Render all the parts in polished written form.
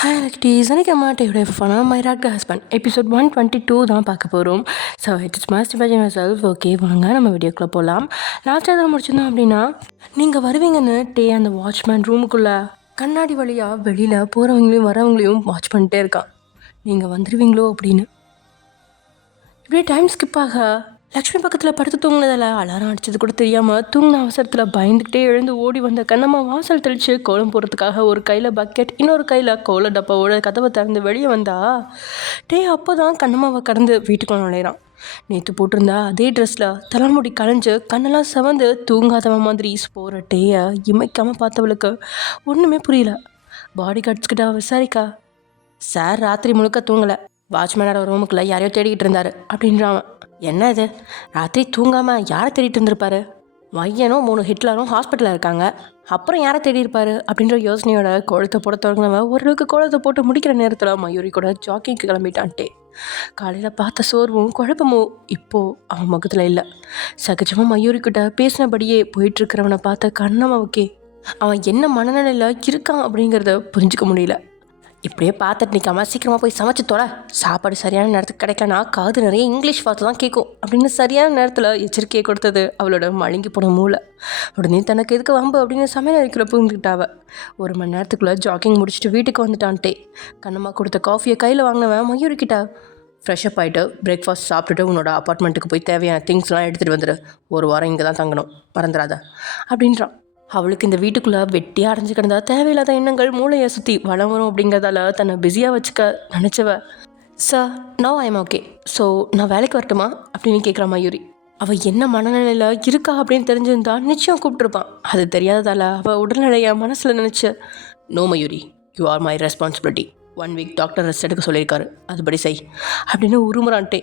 Hi ஆக்டிஸ், எனக்கு அம்மாட்டையோட ஃபனாக my ராக்டர் husband episode 122 தான் பார்க்க போகிறோம். So it's must imagine yourself. Okay, வாங்க நம்ம வீடியோக்குள்ளே போகலாம். லாஸ்ட்டாக எதாவது முடிச்சிருந்தோம் அப்படின்னா, நீங்கள் வருவீங்கன்னு அந்த வாட்ச்மேன் ரூமுக்குள்ளே கண்ணாடி வழியாக வெளியில் போகிறவங்களையும் வரவங்களையும் வாட்ச் பண்ணிட்டே இருக்கான். நீங்கள் வந்துடுவீங்களோ அப்படின்னு. இப்படியே டைம் ஸ்கிப் ஆக லக்ஷ்மி பக்கத்தில் படுத்து தூங்கினதில் அலாரம் அடித்தது கூட தெரியாமல் தூங்கின அவசரத்தில் பயந்துக்கிட்டே எழுந்து ஓடி வந்த கண்ணம்மா வாசல் தெளித்து கோலம் போடுறதுக்காக ஒரு கையில் பக்கெட் இன்னொரு கையில் கோல டப்பாவோட கதவை திறந்து வெளியே வந்தா. அப்போ தான் கண்ணம்மாவை கடந்து வீட்டுக்குள்ள நுழையிறான். நேற்று போட்டிருந்தா அதே ட்ரெஸ்ஸில் தலைமுடி களைஞ்சு கண்ணெல்லாம் செவந்து தூங்காதவன் மாதிரி போகிற இமைக்காமல் பார்த்தவளுக்கு ஒன்றுமே புரியல. பாடி கார்ட்ஸ்கிட்ட விசாரிக்கா. சார் ராத்திரி முழுக்க தூங்கலை, வாட்ச்மேனோட ரூமுக்குள்ளே யாரையோ தேடிக்கிட்டு இருந்தார் அப்படின்றான். என்ன இது, ராத்திரி தூங்காமல் யாரை தேடிட்டு இருந்திருப்பாரு? வையனும் 3 ஹிட்லரும் ஹாஸ்பிட்டலில் இருக்காங்க, அப்புறம் யாரை தேடி இருப்பாரு அப்படின்ற யோசனையோட கோலத்தை போட தொடங்கினவன் ஓரளவுக்கு கோலத்தை போட்டு முடிக்கிற நேரத்தில் மயூரி கூட ஜாக்கிங்க்கு கிளம்பிட்டான்ட்டே. காலையில் பார்த்த சோர்வும் குழப்பமும் இப்போது அவன் முகத்தில் இல்லை. சகஜமாக மயூரிக்கிட்ட பேசினபடியே போயிட்டுருக்கிறவனை பார்த்த கண்ணம்மாவுக்கே அவன் என்ன மனநிலையில் இருக்கான் அப்படிங்கிறத புரிஞ்சுக்க முடியல. இப்படியே பார்த்துட்டு நிற்காம சீக்கிரமாக போய் சமைச்சு தொலை, சாப்பாடு சரியான நேரத்துக்கு கிடைக்கலனா காது நிறைய இங்கிலீஷ் வார்த்தை தான் கேட்கும் அப்படின்னு சரியான நேரத்தில் எச்சரிக்கையை கொடுத்தது அவளோட மழுங்கி போன மூளை. உடனே தனக்கு எதுக்கு வம்பு அப்படின்னு சமையல் அறைக்குள்ள புரிஞ்சுக்கிட்டாவ. 1 மணி நேரத்துக்குள்ளே ஜாக்கிங் முடிச்சுட்டு வீட்டுக்கு வந்துட்டான்ட்டே. கண்ணம்மா கொடுத்த காஃபியை கையில் வாங்கினவன் மயூரிக்கிட்டா. ஃப்ரெஷ்அப் ஆகிட்டு பிரேக்ஃபாஸ்ட் சாப்பிட்டுட்டு உன்னோட அப்பார்ட்மெண்ட்டுக்கு போய் தேவையான திங்ஸ்லாம் எடுத்துகிட்டு வந்துடு, 1 வாரம் இங்கே தான் தங்கணும், மறந்துடாத அப்படின்றான். அவளுக்கு இந்த வீட்டுக்குள்ளே வெட்டியாக அடைஞ்சு கிடந்தா தேவையில்லாத எண்ணங்கள் மூளையை சுற்றி வளம் வரும் அப்படிங்கிறதால தன்னை பிஸியாக வச்சுக்க நினச்சவ. Sir, no I am okay, so நான் வேலைக்கு வரட்டுமா அப்படின்னு கேட்குறா மயூரி. அவள் என்ன மனநிலையில் இருக்கா அப்படின்னு தெரிஞ்சிருந்தா நிச்சயம் கூப்பிட்டுருப்பான். அது தெரியாததால் அவள் உடல்நிலையை மனசில் நினச்ச. No Mayuri, you are my responsibility. 1 week doctor rest எடுக்க சொல்லியிருக்காரு, அதுபடி செய் அப்படின்னு உருமுறான்ட்டே.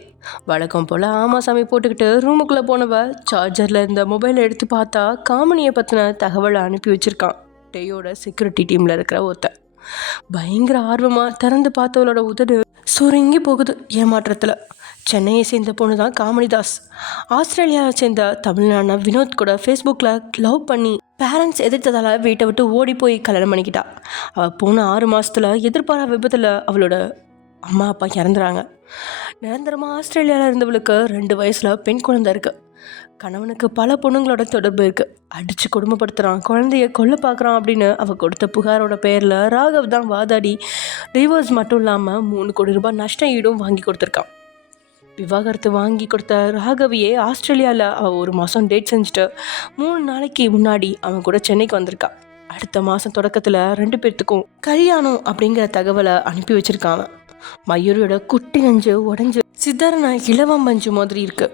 வழக்கம் போல் ஆமாசாமி போட்டுக்கிட்டு ரூமுக்குள்ளே போனவ சார்ஜரில் இருந்த மொபைலை எடுத்து பார்த்தா காமினியை பற்றின தகவலை அனுப்பி வச்சுருக்கான் டேயோட செக்யூரிட்டி டீமில் இருக்கிற ஒருத்தன். பயங்கர ஆர்வமாக திறந்து பார்த்தவளோட உதடு சுருங்கி போகுது ஏமாற்றத்தில். சென்னையை சேர்ந்த பொண்ணு தான் காமினிதாஸ். ஆஸ்திரேலியாவை சேர்ந்த தமிழ்நாடு வினோத் கூட ஃபேஸ்புக்கில் லவ் பண்ணி பேரண்ட்ஸ் எதிர்த்ததால் வீட்டை விட்டு ஓடி போய் கல்யாணம் பண்ணிக்கிட்டா. அவள் போன 6 மாதத்தில் எதிர்பாராத விபத்தில் அவளோட அம்மா அப்பா இறந்துறாங்க. நிரந்தரமாக ஆஸ்திரேலியாவில் இருந்தவளுக்கு 2 வயசில் பெண் குழந்தை இருக்குது. கணவனுக்கு பல பொண்ணுங்களோட தொடர்பு இருக்குது. அடித்து கொடுமைப்படுத்துகிறான், குழந்தைய கொல்ல பார்க்குறான் அப்படின்னு அவள் கொடுத்த புகாரோட பேரில் ராகவ் தான் வாதாடி டிவோர்ஸ் மட்டும் இல்லாமல் 3 கோடி ரூபாய் நஷ்ட ஈடும் வாங்கி கொடுத்துருக்கான். விவாகரத்து வாங்கி கொடுத்த ராகவியே ஆஸ்திரேலியாவில் அவள் 1 மாதம் டேட் செஞ்சுட்டு 3 நாளைக்கு முன்னாடி அவன் கூட சென்னைக்கு வந்திருக்கான். அடுத்த மாதம் தொடக்கத்தில் 2 பேர்த்துக்கும் கல்யாணம் அப்படிங்கிற தகவலை அனுப்பி வச்சிருக்கான். மயூரியோட குட்டி நெஞ்சு உடஞ்சி சித்தரனா இளவம் பஞ்சு மாதிரி இருக்கு.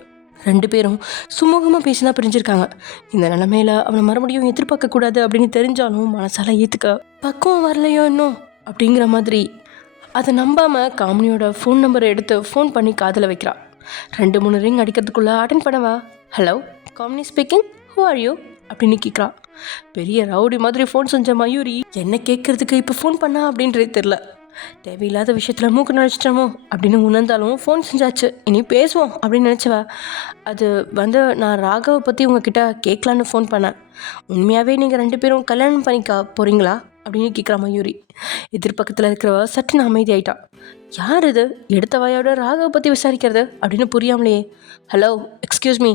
2 பேரும் சுமூகமாக பேசினா பிரிஞ்சிருக்காங்க. இந்த நிலைமையில அவனை மறுபடியும் எதிர்பார்க்கக்கூடாது அப்படின்னு தெரிஞ்சாலும் மனசால ஏற்றுக்க பக்குவம் வரலையோ இன்னும் அப்படிங்கிற மாதிரி. அதை நம்பாமல் காமினியோட ஃபோன் நம்பரை எடுத்து ஃபோன் பண்ணி காதில் வைக்கிறா. 2-3 ரிங் அடிக்கிறதுக்குள்ளே அட்டென்ட் பண்ணவா. Hello, Kamini speaking, who are you அப்படின்னு கேட்குறா. பெரிய ரவுடி மாதிரி ஃபோன் செஞ்ச மயூரி என்ன கேட்குறதுக்கு இப்போ ஃபோன் பண்ணா அப்படின்றே தெரில. தேவையில்லாத விஷயத்தில் மூக்கு நினச்சிட்டோமோ அப்படின்னு உணர்ந்தாலும் ஃபோன் செஞ்சாச்சு, இனி பேசுவோம் அப்படின்னு நினச்சவ. அது நான் ராகவை பற்றி உங்ககிட்ட கேட்கலான்னு ஃபோன் பண்ணேன். உண்மையாகவே நீங்கள் 2 பேரும் கல்யாணம் பண்ணிக்க போகிறீங்களா அப்படின்னு கேட்குறா மயூரி. எதிர்பக்கத்தில் இருக்கிறவ சட்டுன்னு அமைதி ஆயிட்டான். யார் இது எடுத்த வாயோட ராகவை பற்றி விசாரிக்கிறது அப்படின்னு புரியாமலையே. ஹலோ, எக்ஸ்கியூஸ் மீ,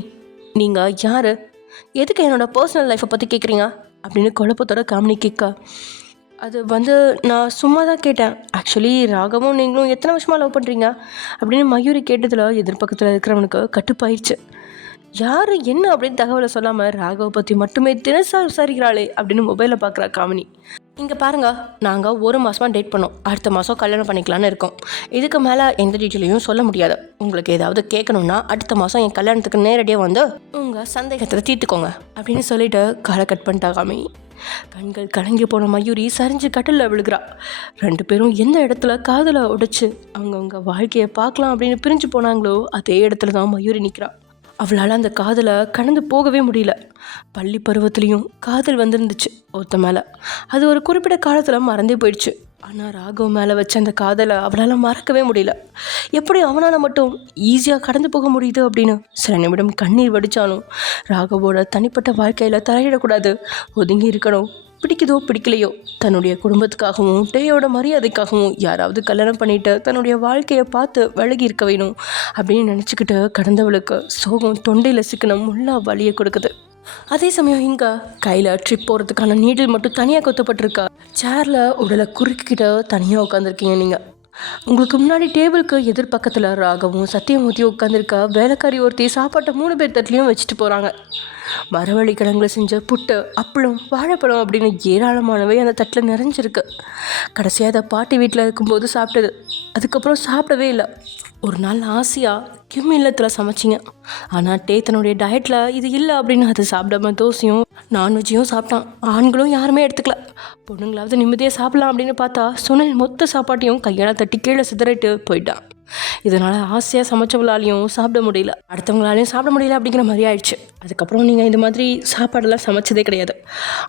நீங்கள் யார், எதுக்கு என்னோடய பர்சனல் லைஃப்பை பற்றி கேட்குறீங்க அப்படின்னு குழப்பத்தோட காமினி கேட்க. அது நான் சும்மா தான் கேட்டேன். ஆக்சுவலி ராகவும் நீங்களும் எத்தனை வருஷமாக லவ் பண்ணுறீங்க அப்படின்னு மயூரி கேட்டதில் எதிர்பக்கத்தில் இருக்கிறவனுக்கு கட்டுப்பாயிடுச்சு. யார் என்ன அப்படின்னு தகவலை சொல்லாமல் ராகவை பற்றி மட்டுமே தினசா விசாரிக்கிறாளே அப்படின்னு மொபைலில் பார்க்குறா காமினி. இங்கே பாருங்கள், நாங்கள் 1 மாதமாக டேட் பண்ணோம், அடுத்த மாதம் கல்யாணம் பண்ணிக்கலான்னு இருக்கோம். இதுக்கு மேலே எந்த டீட்டெயிலையும் சொல்ல முடியாது. உங்களுக்கு ஏதாவது கேட்கணுன்னா அடுத்த மாதம் என் கல்யாணத்துக்கு நேரடியாக வந்து உங்கள் சந்தேகத்தை தீர்த்துக்கோங்க அப்படின்னு சொல்லிட்டு காலை கட் பண்ணிட்டா காமினி. கண்கள் கலங்கி போன மயூரி சரிஞ்சு கட்டிலில் விழுகிறா. 2 பேரும் எந்த இடத்துல காதலை உடைச்சு அவங்கவுங்க வாழ்க்கையை பார்க்கலாம் அப்படின்னு பிரிஞ்சு போனாங்களோ அதே இடத்துல தான் மயூரி நிற்கிறா. அவளால் அந்த காதலை கடந்து போகவே முடியல. பள்ளி பருவத்துலேயும் காதல் வந்துருந்துச்சு ஒருத்த மேலே. அது ஒரு குறிப்பிட்ட காலத்தில் மறந்தே போயிடுச்சு. ஆனால் ராகவ் மேலே வச்ச அந்த காதலை அவளால் மறக்கவே முடியல. எப்படி அவனால் மட்டும் ஈஸியாக கடந்து போக முடியுது அப்படின்னு சில நிமிடம் கண்ணீர் வடித்தாலும் ராகவோட தனிப்பட்ட வாழ்க்கையில் தலையிடக்கூடாது, ஒதுங்கி இருக்கணும், பிடிக்குதோ பிடிக்கலையோ தன்னுடைய குடும்பத்துக்காகவும் டேயோட மரியாதைக்காகவும் யாராவது கல்யாணம் பண்ணிட்டு தன்னுடைய வாழ்க்கையை பார்த்து விலகி இருக்க வேணும் அப்படின்னு நினச்சிக்கிட்டு கடந்தவளுக்கு சோகம் தொண்டையில் சிக்கனம் முள்ளா வலியை கொடுக்குது. அதே சமயம் இங்கே கையில் ட்ரிப் போகிறதுக்கான நீடில் மட்டும் தனியாக கொத்தப்பட்டிருக்கா. சேரில் உடலை குறுக்கிக்கிட்ட தனியாக உட்காந்துருக்கீங்க நீங்கள். உங்களுக்கு முன்னாடி டேபிளுக்கு எதிர்பக்கத்தில் ராகவும் சத்தியமூர்த்தியும் உட்காந்துருக்க வேலைக்காரி ஒருத்தி சாப்பாட்டை 3 பேர் தட்டிலையும் வச்சுட்டு போகிறாங்க. மரவள்ளி கிழங்குல செஞ்ச புட்டு, அப்பளம், வாழைப்பழம் அப்படின்னு ஏராளமானவை அந்த தட்டில் நிறைஞ்சிருக்கு. கடைசியாக அதை பாட்டி வீட்டில் இருக்கும்போது சாப்பிட்டது. அதுக்கப்புறம் சாப்பிடவே இல்லை. ஒரு நாள் ஆசையாக கிம் இல்லத்தில் சமைச்சிங்க. ஆனால் டே தன்னுடைய டயட்டில் இது இல்லை அப்படின்னு அதை சாப்பிடாம தோசையும் நான்வெஜ்ஜையும் சாப்பிட்டான். ஆண்களும் யாருமே எடுத்துக்கல. பொண்ணுங்களாவது நிம்மதியாக சாப்பிடலாம் அப்படின்னு பார்த்தா சுனில் மொத்த சாப்பாட்டையும் கையால் தட்டி கீழே சிதறிட்டு போயிட்டான். இதனால் ஆசையாக சமைச்சவங்களாலையும் சாப்பிட முடியல, அடுத்தவங்களாலையும் சாப்பிட முடியல அப்படிங்கிற மாதிரி ஆயிடுச்சு. அதுக்கப்புறம் நீங்கள் இந்த மாதிரி சாப்பாடெல்லாம் சமைச்சதே கிடையாது.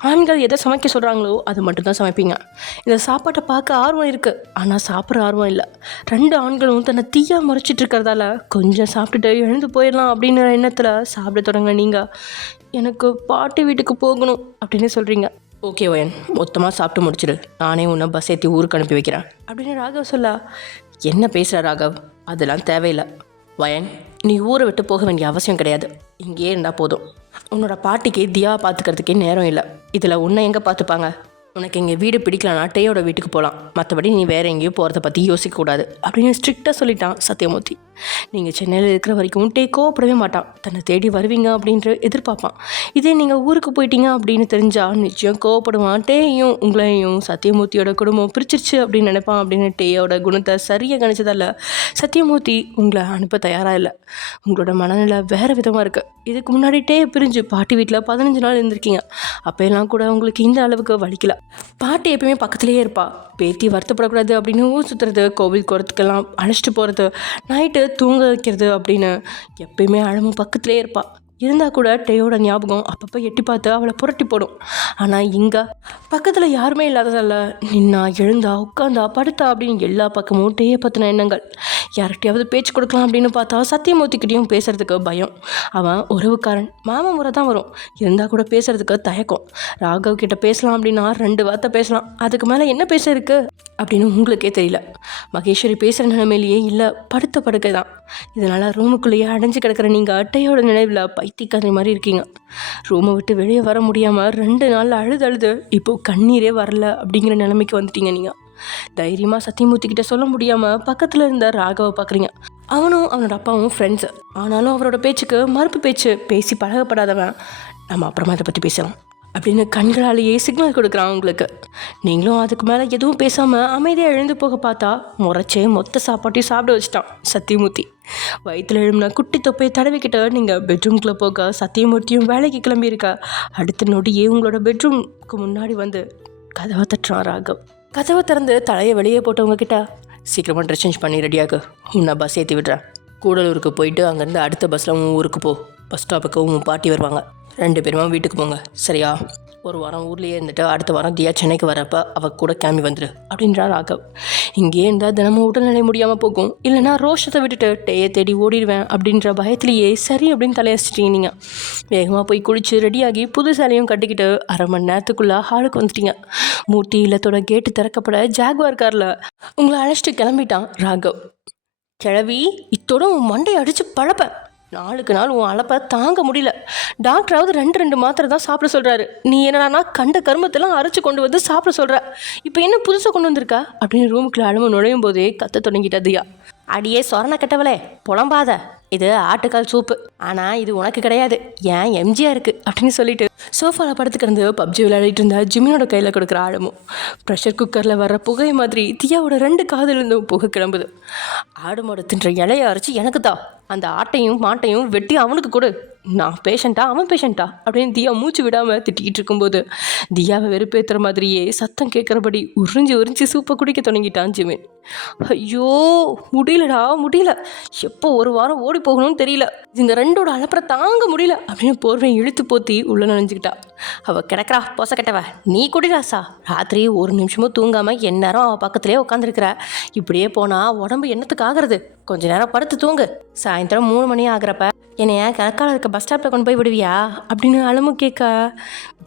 ஆண்கள் எதை சமைக்க சொல்கிறாங்களோ அது மட்டும்தான் சமைப்பீங்க. இந்த சாப்பாட்டை பார்க்க ஆர்வம் இருக்குது, ஆனால் சாப்பிட்ற ஆர்வம் இல்லை. 2 ஆண்களும் தன்னை தீயாக முறைச்சிட்டு இருக்கிறதால கொஞ்சம் சாப்பிட்டுட்டு எழுந்து போயிடலாம் அப்படின்ற எண்ணத்தில் சாப்பிட தொடங்க. நீங்கள் எனக்கு பாட்டி வீட்டுக்கு போகணும் அப்படின்னு சொல்கிறீங்க. ஓகே வயன், மொத்தமாக சாப்பிட்டு முடிச்சிடு, நானே உன்னை பஸ் ஏற்றி ஊருக்கு அனுப்பி வைக்கிறேன் அப்படின்னு ராகவ் சொல்ல. என்ன பேசுகிற ராகவ், அதெல்லாம் தேவையில்லை. வயன், நீ ஊரை விட்டு போக வேண்டிய அவசியம் கிடையாது, இங்கேயே இருந்தால் போதும். உன்னோட பாட்டிக்கு தியாவை பார்த்துக்கிறதுக்கே நேரம் இல்லை. இதில் உன்னை எங்கே பார்த்துப்பாங்க? உனக்கு இங்கே வீடு பிடிக்கலனா டேயோட வீட்டுக்கு போகலாம், மற்றபடி நீ வேறு எங்கேயும் போகிறத பற்றி யோசிக்கக்கூடாது அப்படின்னு ஸ்ட்ரிக்டாக சொல்லிட்டான் சத்தியமூர்த்தி. நீங்கள் சென்னையில் இருக்கிற வரைக்கும் டே கோவப்படவே மாட்டான், தன்னை தேடி வருவீங்க அப்படின்ட்டு எதிர்பார்ப்பான். இதே நீங்கள் ஊருக்கு போயிட்டீங்க அப்படின்னு தெரிஞ்சால் நிச்சயம் கோவப்படுவான். டேயையும் உங்களையும் சத்தியமூர்த்தியோட குடும்பம் பிரிச்சிருச்சு அப்படின்னு நினைப்பான் அப்படின்னு டேயோட குணத்தை சரியாக கணிச்சதால சத்தியமூர்த்தி உங்களை அனுப்ப தயாராக இல்லை. உங்களோட மனநிலை வேறு விதமாக இருக்குது. இதுக்கு முன்னாடி டே பிரிஞ்சு பாட்டி வீட்டில் 15 நாள் இருந்திருக்கீங்க. அப்போயெல்லாம் கூட உங்களுக்கு இந்த அளவுக்கு வலிக்கல. பாட்டி எப்பயுமே பக்கத்துலேயே இருப்பா. பேத்தி வருத்தப்படக்கூடாது அப்படின்னு ஊர் சுற்றுறது, கோவில் குறத்துக்கெல்லாம் அழைச்சிட்டு போகிறது, நைட்டு தூங்க வைக்கிறது அப்படின்னு எப்பயுமே அழமும் பக்கத்துலேயே இருப்பாள். இருந்தால் கூட டேயோட ஞாபகம் அப்பப்போ எட்டி பார்த்து அவளை புரட்டி போடும். ஆனால் இங்கே பக்கத்தில் யாருமே இல்லாததால் நின்னா எழுந்தா உட்காந்தா படுத்தா அப்படின்னு எல்லா பக்கமும் டேயை பற்றின எண்ணங்கள். யார்கிட்டையாவது பேச்சு கொடுக்கலாம் அப்படின்னு பார்த்தா சத்தியமூர்த்திக்கிட்டையும் பேசுகிறதுக்கு பயம். அவன் உறவுக்காரன், மாமா முறை தான் வரும், இருந்தால் கூட பேசுகிறதுக்கு தயக்கம். ராகவ் கிட்ட பேசலாம் அப்படின்னா 2 வார்த்தை பேசலாம், அதுக்கு மேலே என்ன பேச இருக்கு அப்படின்னு உங்களுக்கே தெரியல. மகேஸ்வரி பேசுகிற நிலைமையிலேயே இல்லை, படுத்த படுக்கை தான். இதனால் ரூமுக்குள்ளேயே அடைஞ்சு கிடக்கிற நீங்கள் அட்டையோட நினைவில் பைத்தியக்காரி மாதிரி இருக்கீங்க. ரூமை விட்டு வெளியே வர முடியாமல் 2 நாள் அழுது இப்போது கண்ணீரே வரல அப்படிங்கிற நிலைமைக்கு வந்துட்டீங்க. நீங்கள் தைரியமாக சத்தியமூர்த்திக்கிட்ட சொல்ல முடியாமல் பக்கத்தில் இருந்த ராகவை பார்க்குறீங்க. அவனும் அவனோட அப்பாவும் ஃப்ரெண்ட்ஸு, ஆனாலும் அவரோட பேச்சுக்கு மறுப்பு பேச்சு பேசி பழகப்படாதவன். நம்ம அப்புறமா இதை பற்றி பேசலாம் அப்படின்னு கண்களாலேயே சிக்னல் கொடுக்குறான் உங்களுக்கு. நீங்களும் அதுக்கு மேலே எதுவும் பேசாமல் அமைதியாக எழுந்து போக பார்த்தா முறைச்சே மொத்த சாப்பாட்டையும் சாப்பிட வச்சுட்டான் சத்தியமூர்த்தி. வயிற்றில் எழுமின குட்டி தொப்பையை தடவிக்கிட்ட நீங்கள் பெட்ரூம்குள்ளே போக சத்தியமூர்த்தியும் வேலைக்கு கிளம்பியிருக்கா. அடுத்த நொடியே உங்களோட பெட்ரூம்க்கு முன்னாடி வந்து கதவை தட்டுறான் ராகவ். கதவை திறந்து தலையை வெளியே போட்டவங்க கிட்ட, சீக்கிரமாக ட்ரெஸ் சேஞ்ச் பண்ணி ரெடியாகு, நான் பஸ் ஏற்றி விடுறேன். கூடலூருக்கு போயிட்டு அங்கேருந்து அடுத்த பஸ்ஸில் உன் ஊருக்கு போ. பஸ் ஸ்டாப்புக்கு உன் பாட்டி வருவாங்க, 2 பேருமா வீட்டுக்கு போங்க, சரியா? ஒரு வாரம் ஊர்லேயே இருந்துட்டு அடுத்த வாரம் தியா சென்னைக்கு வரப்ப அவள் கூட கிளம்பி வந்துடு அப்படின்றார் ராகவ். இங்கேயே இருந்தால் தினமும் உடல்நிலை முடியாமல் போகும், இல்லைனா ரோஷத்தை விட்டுட்டு டேயை தேடி ஓடிடுவேன் அப்படின்ற பயத்திலேயே சரி அப்படின்னு தலையசிச்சிட்டிங்க. நீங்கள் வேகமாக போய் குளித்து ரெடியாகி புது சேலையும் கட்டிக்கிட்டு 1/2 மணி நேரத்துக்குள்ளே ஹாலுக்கு வந்துட்டீங்க. மூர்த்தி இல்லத்தோட கேட்டு திறக்கப்பட ஜாகுவார் காரில் உங்களை அழைச்சிட்டு கிளம்பிட்டான் ராகவ். கிளவி, இத்தோட உன் மண்டையை அடித்து பழப்பேன், நாளுக்கு நாள் உன் அழப்பை தாங்க முடியல. டாக்டராவது 2 மாத்திரை தான் சாப்பிட சொல்கிறாரு, நீ என்னன்னா கண்ட கருமத்தெல்லாம் அரைச்சி கொண்டு வந்து சாப்பிட சொல்கிற. இப்போ என்ன புதுசாக கொண்டு வந்திருக்கா அப்படின்னு ரூமுக்குள்ள அழும நுழையும் போதே கத்த தொடங்கிட்டா தியா. அடியே சொரண கெட்டவளே, புலம்பாத, இது ஆட்டுக்கால் சூப்பு, ஆனால் இது உனக்கு கிடையாது, ஏன் எம்ஜிஆர் இருக்குது அப்படின்னு சொல்லிட்டு சோஃபாவில் படுத்து கிடந்து பப்ஜி விளையாடிட்டு இருந்தா ஜிமினோட கையில் கொடுக்குற ஆழமும். ப்ரெஷர் குக்கரில் வர்ற புகை மாதிரி தியாவோட 2 காதிலிருந்தும் புகை கிளம்புது. ஆடு மாடு தின்ற இலையை அரைச்சி எனக்கு தான், அந்த ஆட்டையும் மாட்டையும் வெட்டி அவனுக்கு கொடு, நான் பேஷண்ட்டா அவன் பேஷண்ட்டா அப்படின்னு தியா மூச்சு விடாமல் திட்டிக்கிட்டு இருக்கும்போது தியாவை வெறுப்பேற்றுற மாதிரியே சத்தம் கேட்குறபடி உறிஞ்சி சூப்பை குடிக்க தொடங்கிட்டான் ஜிமின். ஐயோ முடியலடா முடியல, எப்போ ஒரு வாரம் ஓடி போகணும்னு தெரியல, இந்த 2ஓட அலப்பறை தாங்க முடியல அப்படின்னு போர்வை இழுத்து போத்தி உள்ளே நனைஞ்சிக்கிட்டா. அவள் கிடக்கிறா பொச கெட்டவ, நீ குடிராசா, ராத்திரி 1 நிமிஷமும் தூங்காமல் எந்நேரம் அவள் பக்கத்துலேயே உட்காந்துருக்கிற, இப்படியே போனால் உடம்பு என்னத்துக்கு ஆகிறது, கொஞ்ச நேரம் படுத்து தூங்கு, சாயந்தரம் 3 மணி ஆகிறப்ப என்னைய கலக்கால இருக்க பஸ் ஸ்டாப்பில் கொண்டு போய் விடுவியா அப்படின்னு அலமு கேட்க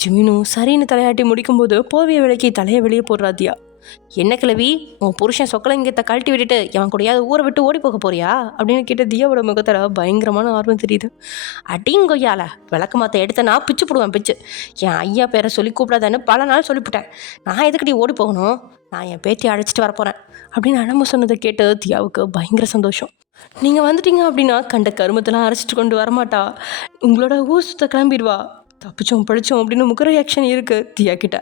ஜிமினும் சரின்னு தலையாட்டி முடிக்கும்போது போவிய விலைக்கு தலையை வெளியே போடுறா தியா. என்ன கிழவி, உன் புருஷன் சொக்கலிங்கத்தை கழட்டி விட்டுட்டு எவன் கூடயாவது ஊரை விட்டு ஓடி போக போறியா அப்படின்னு கேட்ட தியாவோட முகத்தில் பயங்கரமான ஆர்வம் தெரியுது. அடிங்கொய்யால விளக்கு மாற்ற எடுத்த நான் பிச்சு போடுவேன் பிச்சு. என் ஐயா பேரை சொல்லி கூப்பிடாதான்னு பல நாள் சொல்லிவிட்டேன். நான் எதுக்கடி ஓடி போகணும், நான் என் பேத்தி அழைச்சிட்டு வரப்போகிறேன் அப்படின்னு அலம்பு சொன்னதை கேட்டு தியாவுக்கு பயங்கர சந்தோஷம். நீங்கள் வந்துட்டீங்க அப்படின்னா கண்ட கருமத்தெல்லாம் அரைச்சிட்டு கொண்டு வரமாட்டா, உங்களோட ஊர் சுத்த கிளம்பிடுவா, தப்பிச்சோம் படித்தோம் அப்படின்னு முக ரியாக்ஷன் இருக்குது தியா கிட்ட.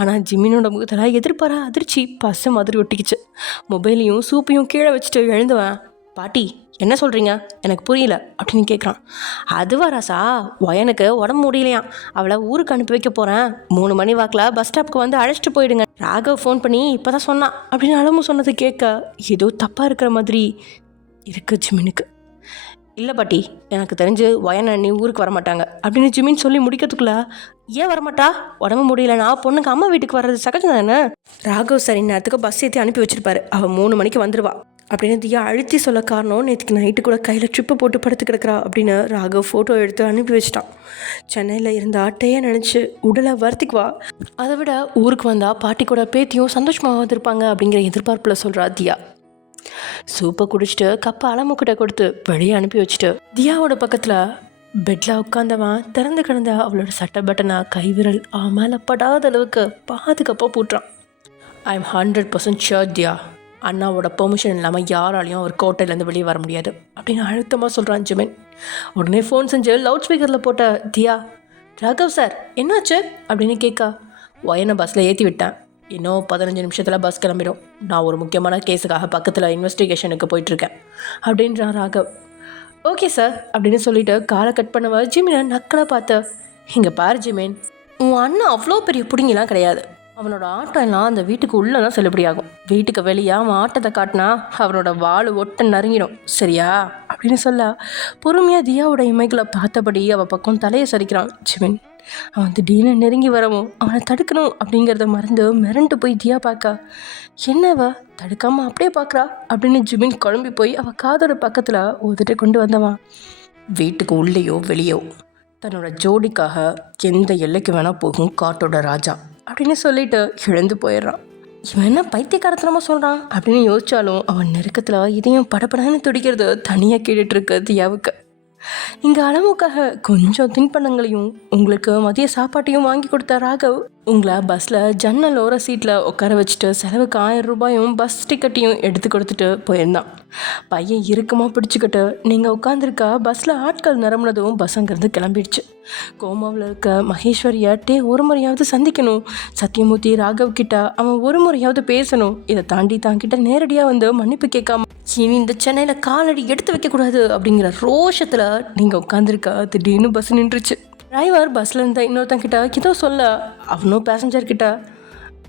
ஆனால் ஜிமினோட முகத்தில் எதிர்பாரா அதிர்ச்சி பசை மாதிரி ஒட்டிக்கிச்சு. மொபைலையும் சூப்பையும் கீழே வச்சுட்டு எழுந்துவேன். பாட்டி என்ன சொல்கிறீங்க எனக்கு புரியல அப்படின்னு கேட்குறான். அதுவா ராசா, ஒயனுக்கு உடம்பு முடியலையாம், அவளை ஊருக்கு அனுப்பி வைக்க போகிறேன், 3 மணி வாக்கில் பஸ் ஸ்டாப்புக்கு வந்து அழைச்சிட்டு போயிடுங்க, ராகவ் ஃபோன் பண்ணி இப்போ தான் சொன்னான் அப்படின்னு அலமு சொன்னது கேட்க ஏதோ தப்பாக இருக்கிற மாதிரி இருக்கு ஜிமினுக்கு. இல்லை பாட்டி, எனக்கு தெரிஞ்சு ஒயன் அண்ணி ஊருக்கு வரமாட்டாங்க அப்படின்னு ஜிமின் சொல்லி முடிக்கிறதுக்குள்ள, ஏன் வரமாட்டா, உடம்பு முடியலன்னா பொண்ணுக்கு அம்மா வீட்டுக்கு வர்றது சகஜம் தானே, ராகவ் சரி நேரத்துக்கு பஸ் ஏற்றி அனுப்பி வச்சிருப்பாரு, அவள் 3 மணிக்கு வந்துடுவா அப்படின்னு தியா அழுத்தி சொல்ல காரணம் நேற்றுக்கு நைட்டு கூட கையில் ட்ரிப்பு போட்டு படுத்து கிடக்கிறா அப்படின்னு ராகவ் ஃபோட்டோ எடுத்து அனுப்பி வச்சிட்டான். சென்னையில் இருந்த அட்டையே நினச்சி உடலை வருத்திக்குவா, அதை விட ஊருக்கு வந்தால் பாட்டி கூட பேத்தியும் சந்தோஷமாக வந்திருப்பாங்க அப்படிங்கிற எதிர்பார்ப்பில் சொல்கிறா தியா. சூப்பை குடிச்சிட்டு கப்பை அலமுக்கிட்ட கொடுத்து வெளியே அனுப்பி வச்சுட்டு தியாவோட பக்கத்தில் பெட்டில் உட்காந்தவன் திறந்து கிடந்த அவளோட சட்டை பட்டனை கைவிரல் அவன் மேலே படாத அளவுக்கு பாதுகாப்பாக போட்டுறான். ஐ எம் 100% ஷுர் தியா, அண்ணாவோட பெர்மிஷன் இல்லாமல் யாராலையும் அவர் கோட்டையிலேருந்து வெளியே வர முடியாது அப்படின்னு அழுத்தமாக சொல்கிறான் ஜிமின். உடனே ஃபோன் செஞ்சு லவுட் ஸ்பீக்கரில் போட்ட தியா, ராகவ் சார் என்னாச்சு அப்படின்னு கேட்க, ஒயனை பஸ்ஸில் ஏற்றி விட்டேன், இன்னும் 15 நிமிஷத்தில் பஸ் கிளம்பிடும், நான் ஒரு முக்கியமான கேஸுக்காக பக்கத்தில் இன்வெஸ்டிகேஷனுக்கு போயிட்டுருக்கேன் அப்படின்றான் ராகவ். ஓகே சார் அப்படின்னு சொல்லிட்டு காலை கட் பண்ணவ ஜிமினை நக்கலை பார்த்து, இங்கே பாரு ஜிமின், உன் அண்ணன் அவ்வளோ பெரிய பிடிங்கலாம் கிடையாது, அவனோட ஆட்டம் எல்லாம் அந்த வீட்டுக்கு உள்ளே தான் செல்லுபடியாகும், வீட்டுக்கு வெளியே அவன் ஆட்டத்தை காட்டினா அவனோட வாள் ஒட்ட நறுங்கிடும் சரியா அப்படின்னு சொல்ல பொறுமையாக தியாவோட இமைகளை பார்த்தபடி அவள் பக்கம் தலையை சரிக்கிறான் ஜிமின். அவன் திடீர்னு நெருங்கி வரவும் அவனை தடுக்கணும் அப்படிங்கிறத மறந்து மிரண்டு போய் தியா பார்க்க, என்னவ தடுக்காமல் அப்படியே பார்க்குறா அப்படின்னு ஜிமின் குழம்பி போய் அவள் காதோட பக்கத்தில் ஊதிட்டு கொண்டு வந்தவன். வீட்டுக்கு உள்ளேயோ வெளியோ தன்னோட ஜோடிக்காக எந்த எல்லைக்கு வேணால் போகும் காட்டோட ராஜா அப்படின்னு சொல்லிட்டு இழந்து போயிடுறான். இவன் என்ன பைத்தியக்காரத்தனமாக சொல்கிறான் அப்படின்னு யோசிச்சாலும் அவன் நெருக்கத்தில் இதையும் படப்படன்னு துடிக்கிறது தனியாக கேட்டுட்ருக்கு தியாவுக்கு. இங்கே அலமுக்காக கொஞ்சம் தின்பண்டங்களையும் உங்களுக்கு மதிய சாப்பாட்டையும் வாங்கி கொடுத்த ராகவ் உங்களை பஸ்ஸில் ஜன்னல் ஓர சீட்டில் உட்கார வச்சுட்டு செலவுக்கு 1000 ரூபாயும் பஸ் டிக்கெட்டையும் எடுத்து கொடுத்துட்டு போயிருந்தான். பையன் இறுக்கமாக பிடிச்சிக்கிட்டு நீங்கள் உட்காந்துருக்க பஸ்ஸில் ஆட்கள் நிரம்பினதும் பஸ் அங்கேருந்து கிளம்பிடுச்சு. கோமாவில் இருக்க மகேஸ்வரியை ஒரு முறையாவது சந்திக்கணும், சத்யமூர்த்தி ராகவ் கிட்ட அவன் ஒரு முறையாவது பேசணும், இதை தாண்டி தாங்கிட்ட நேரடியாக வந்து மன்னிப்பு கேட்காம இனி இந்த சென்னையில் காலடி எடுத்து வைக்கக்கூடாது அப்படிங்கிற ரோஷத்தில் நீங்கள் உட்காந்துருக்க திடீர்னு பஸ் நின்றுச்சு. டிரைவர் பஸ்ஸில் இருந்த இன்னொருத்தங்கிட்ட ஏதோ சொல்ல அவனும் பேசஞ்சர்கிட்ட,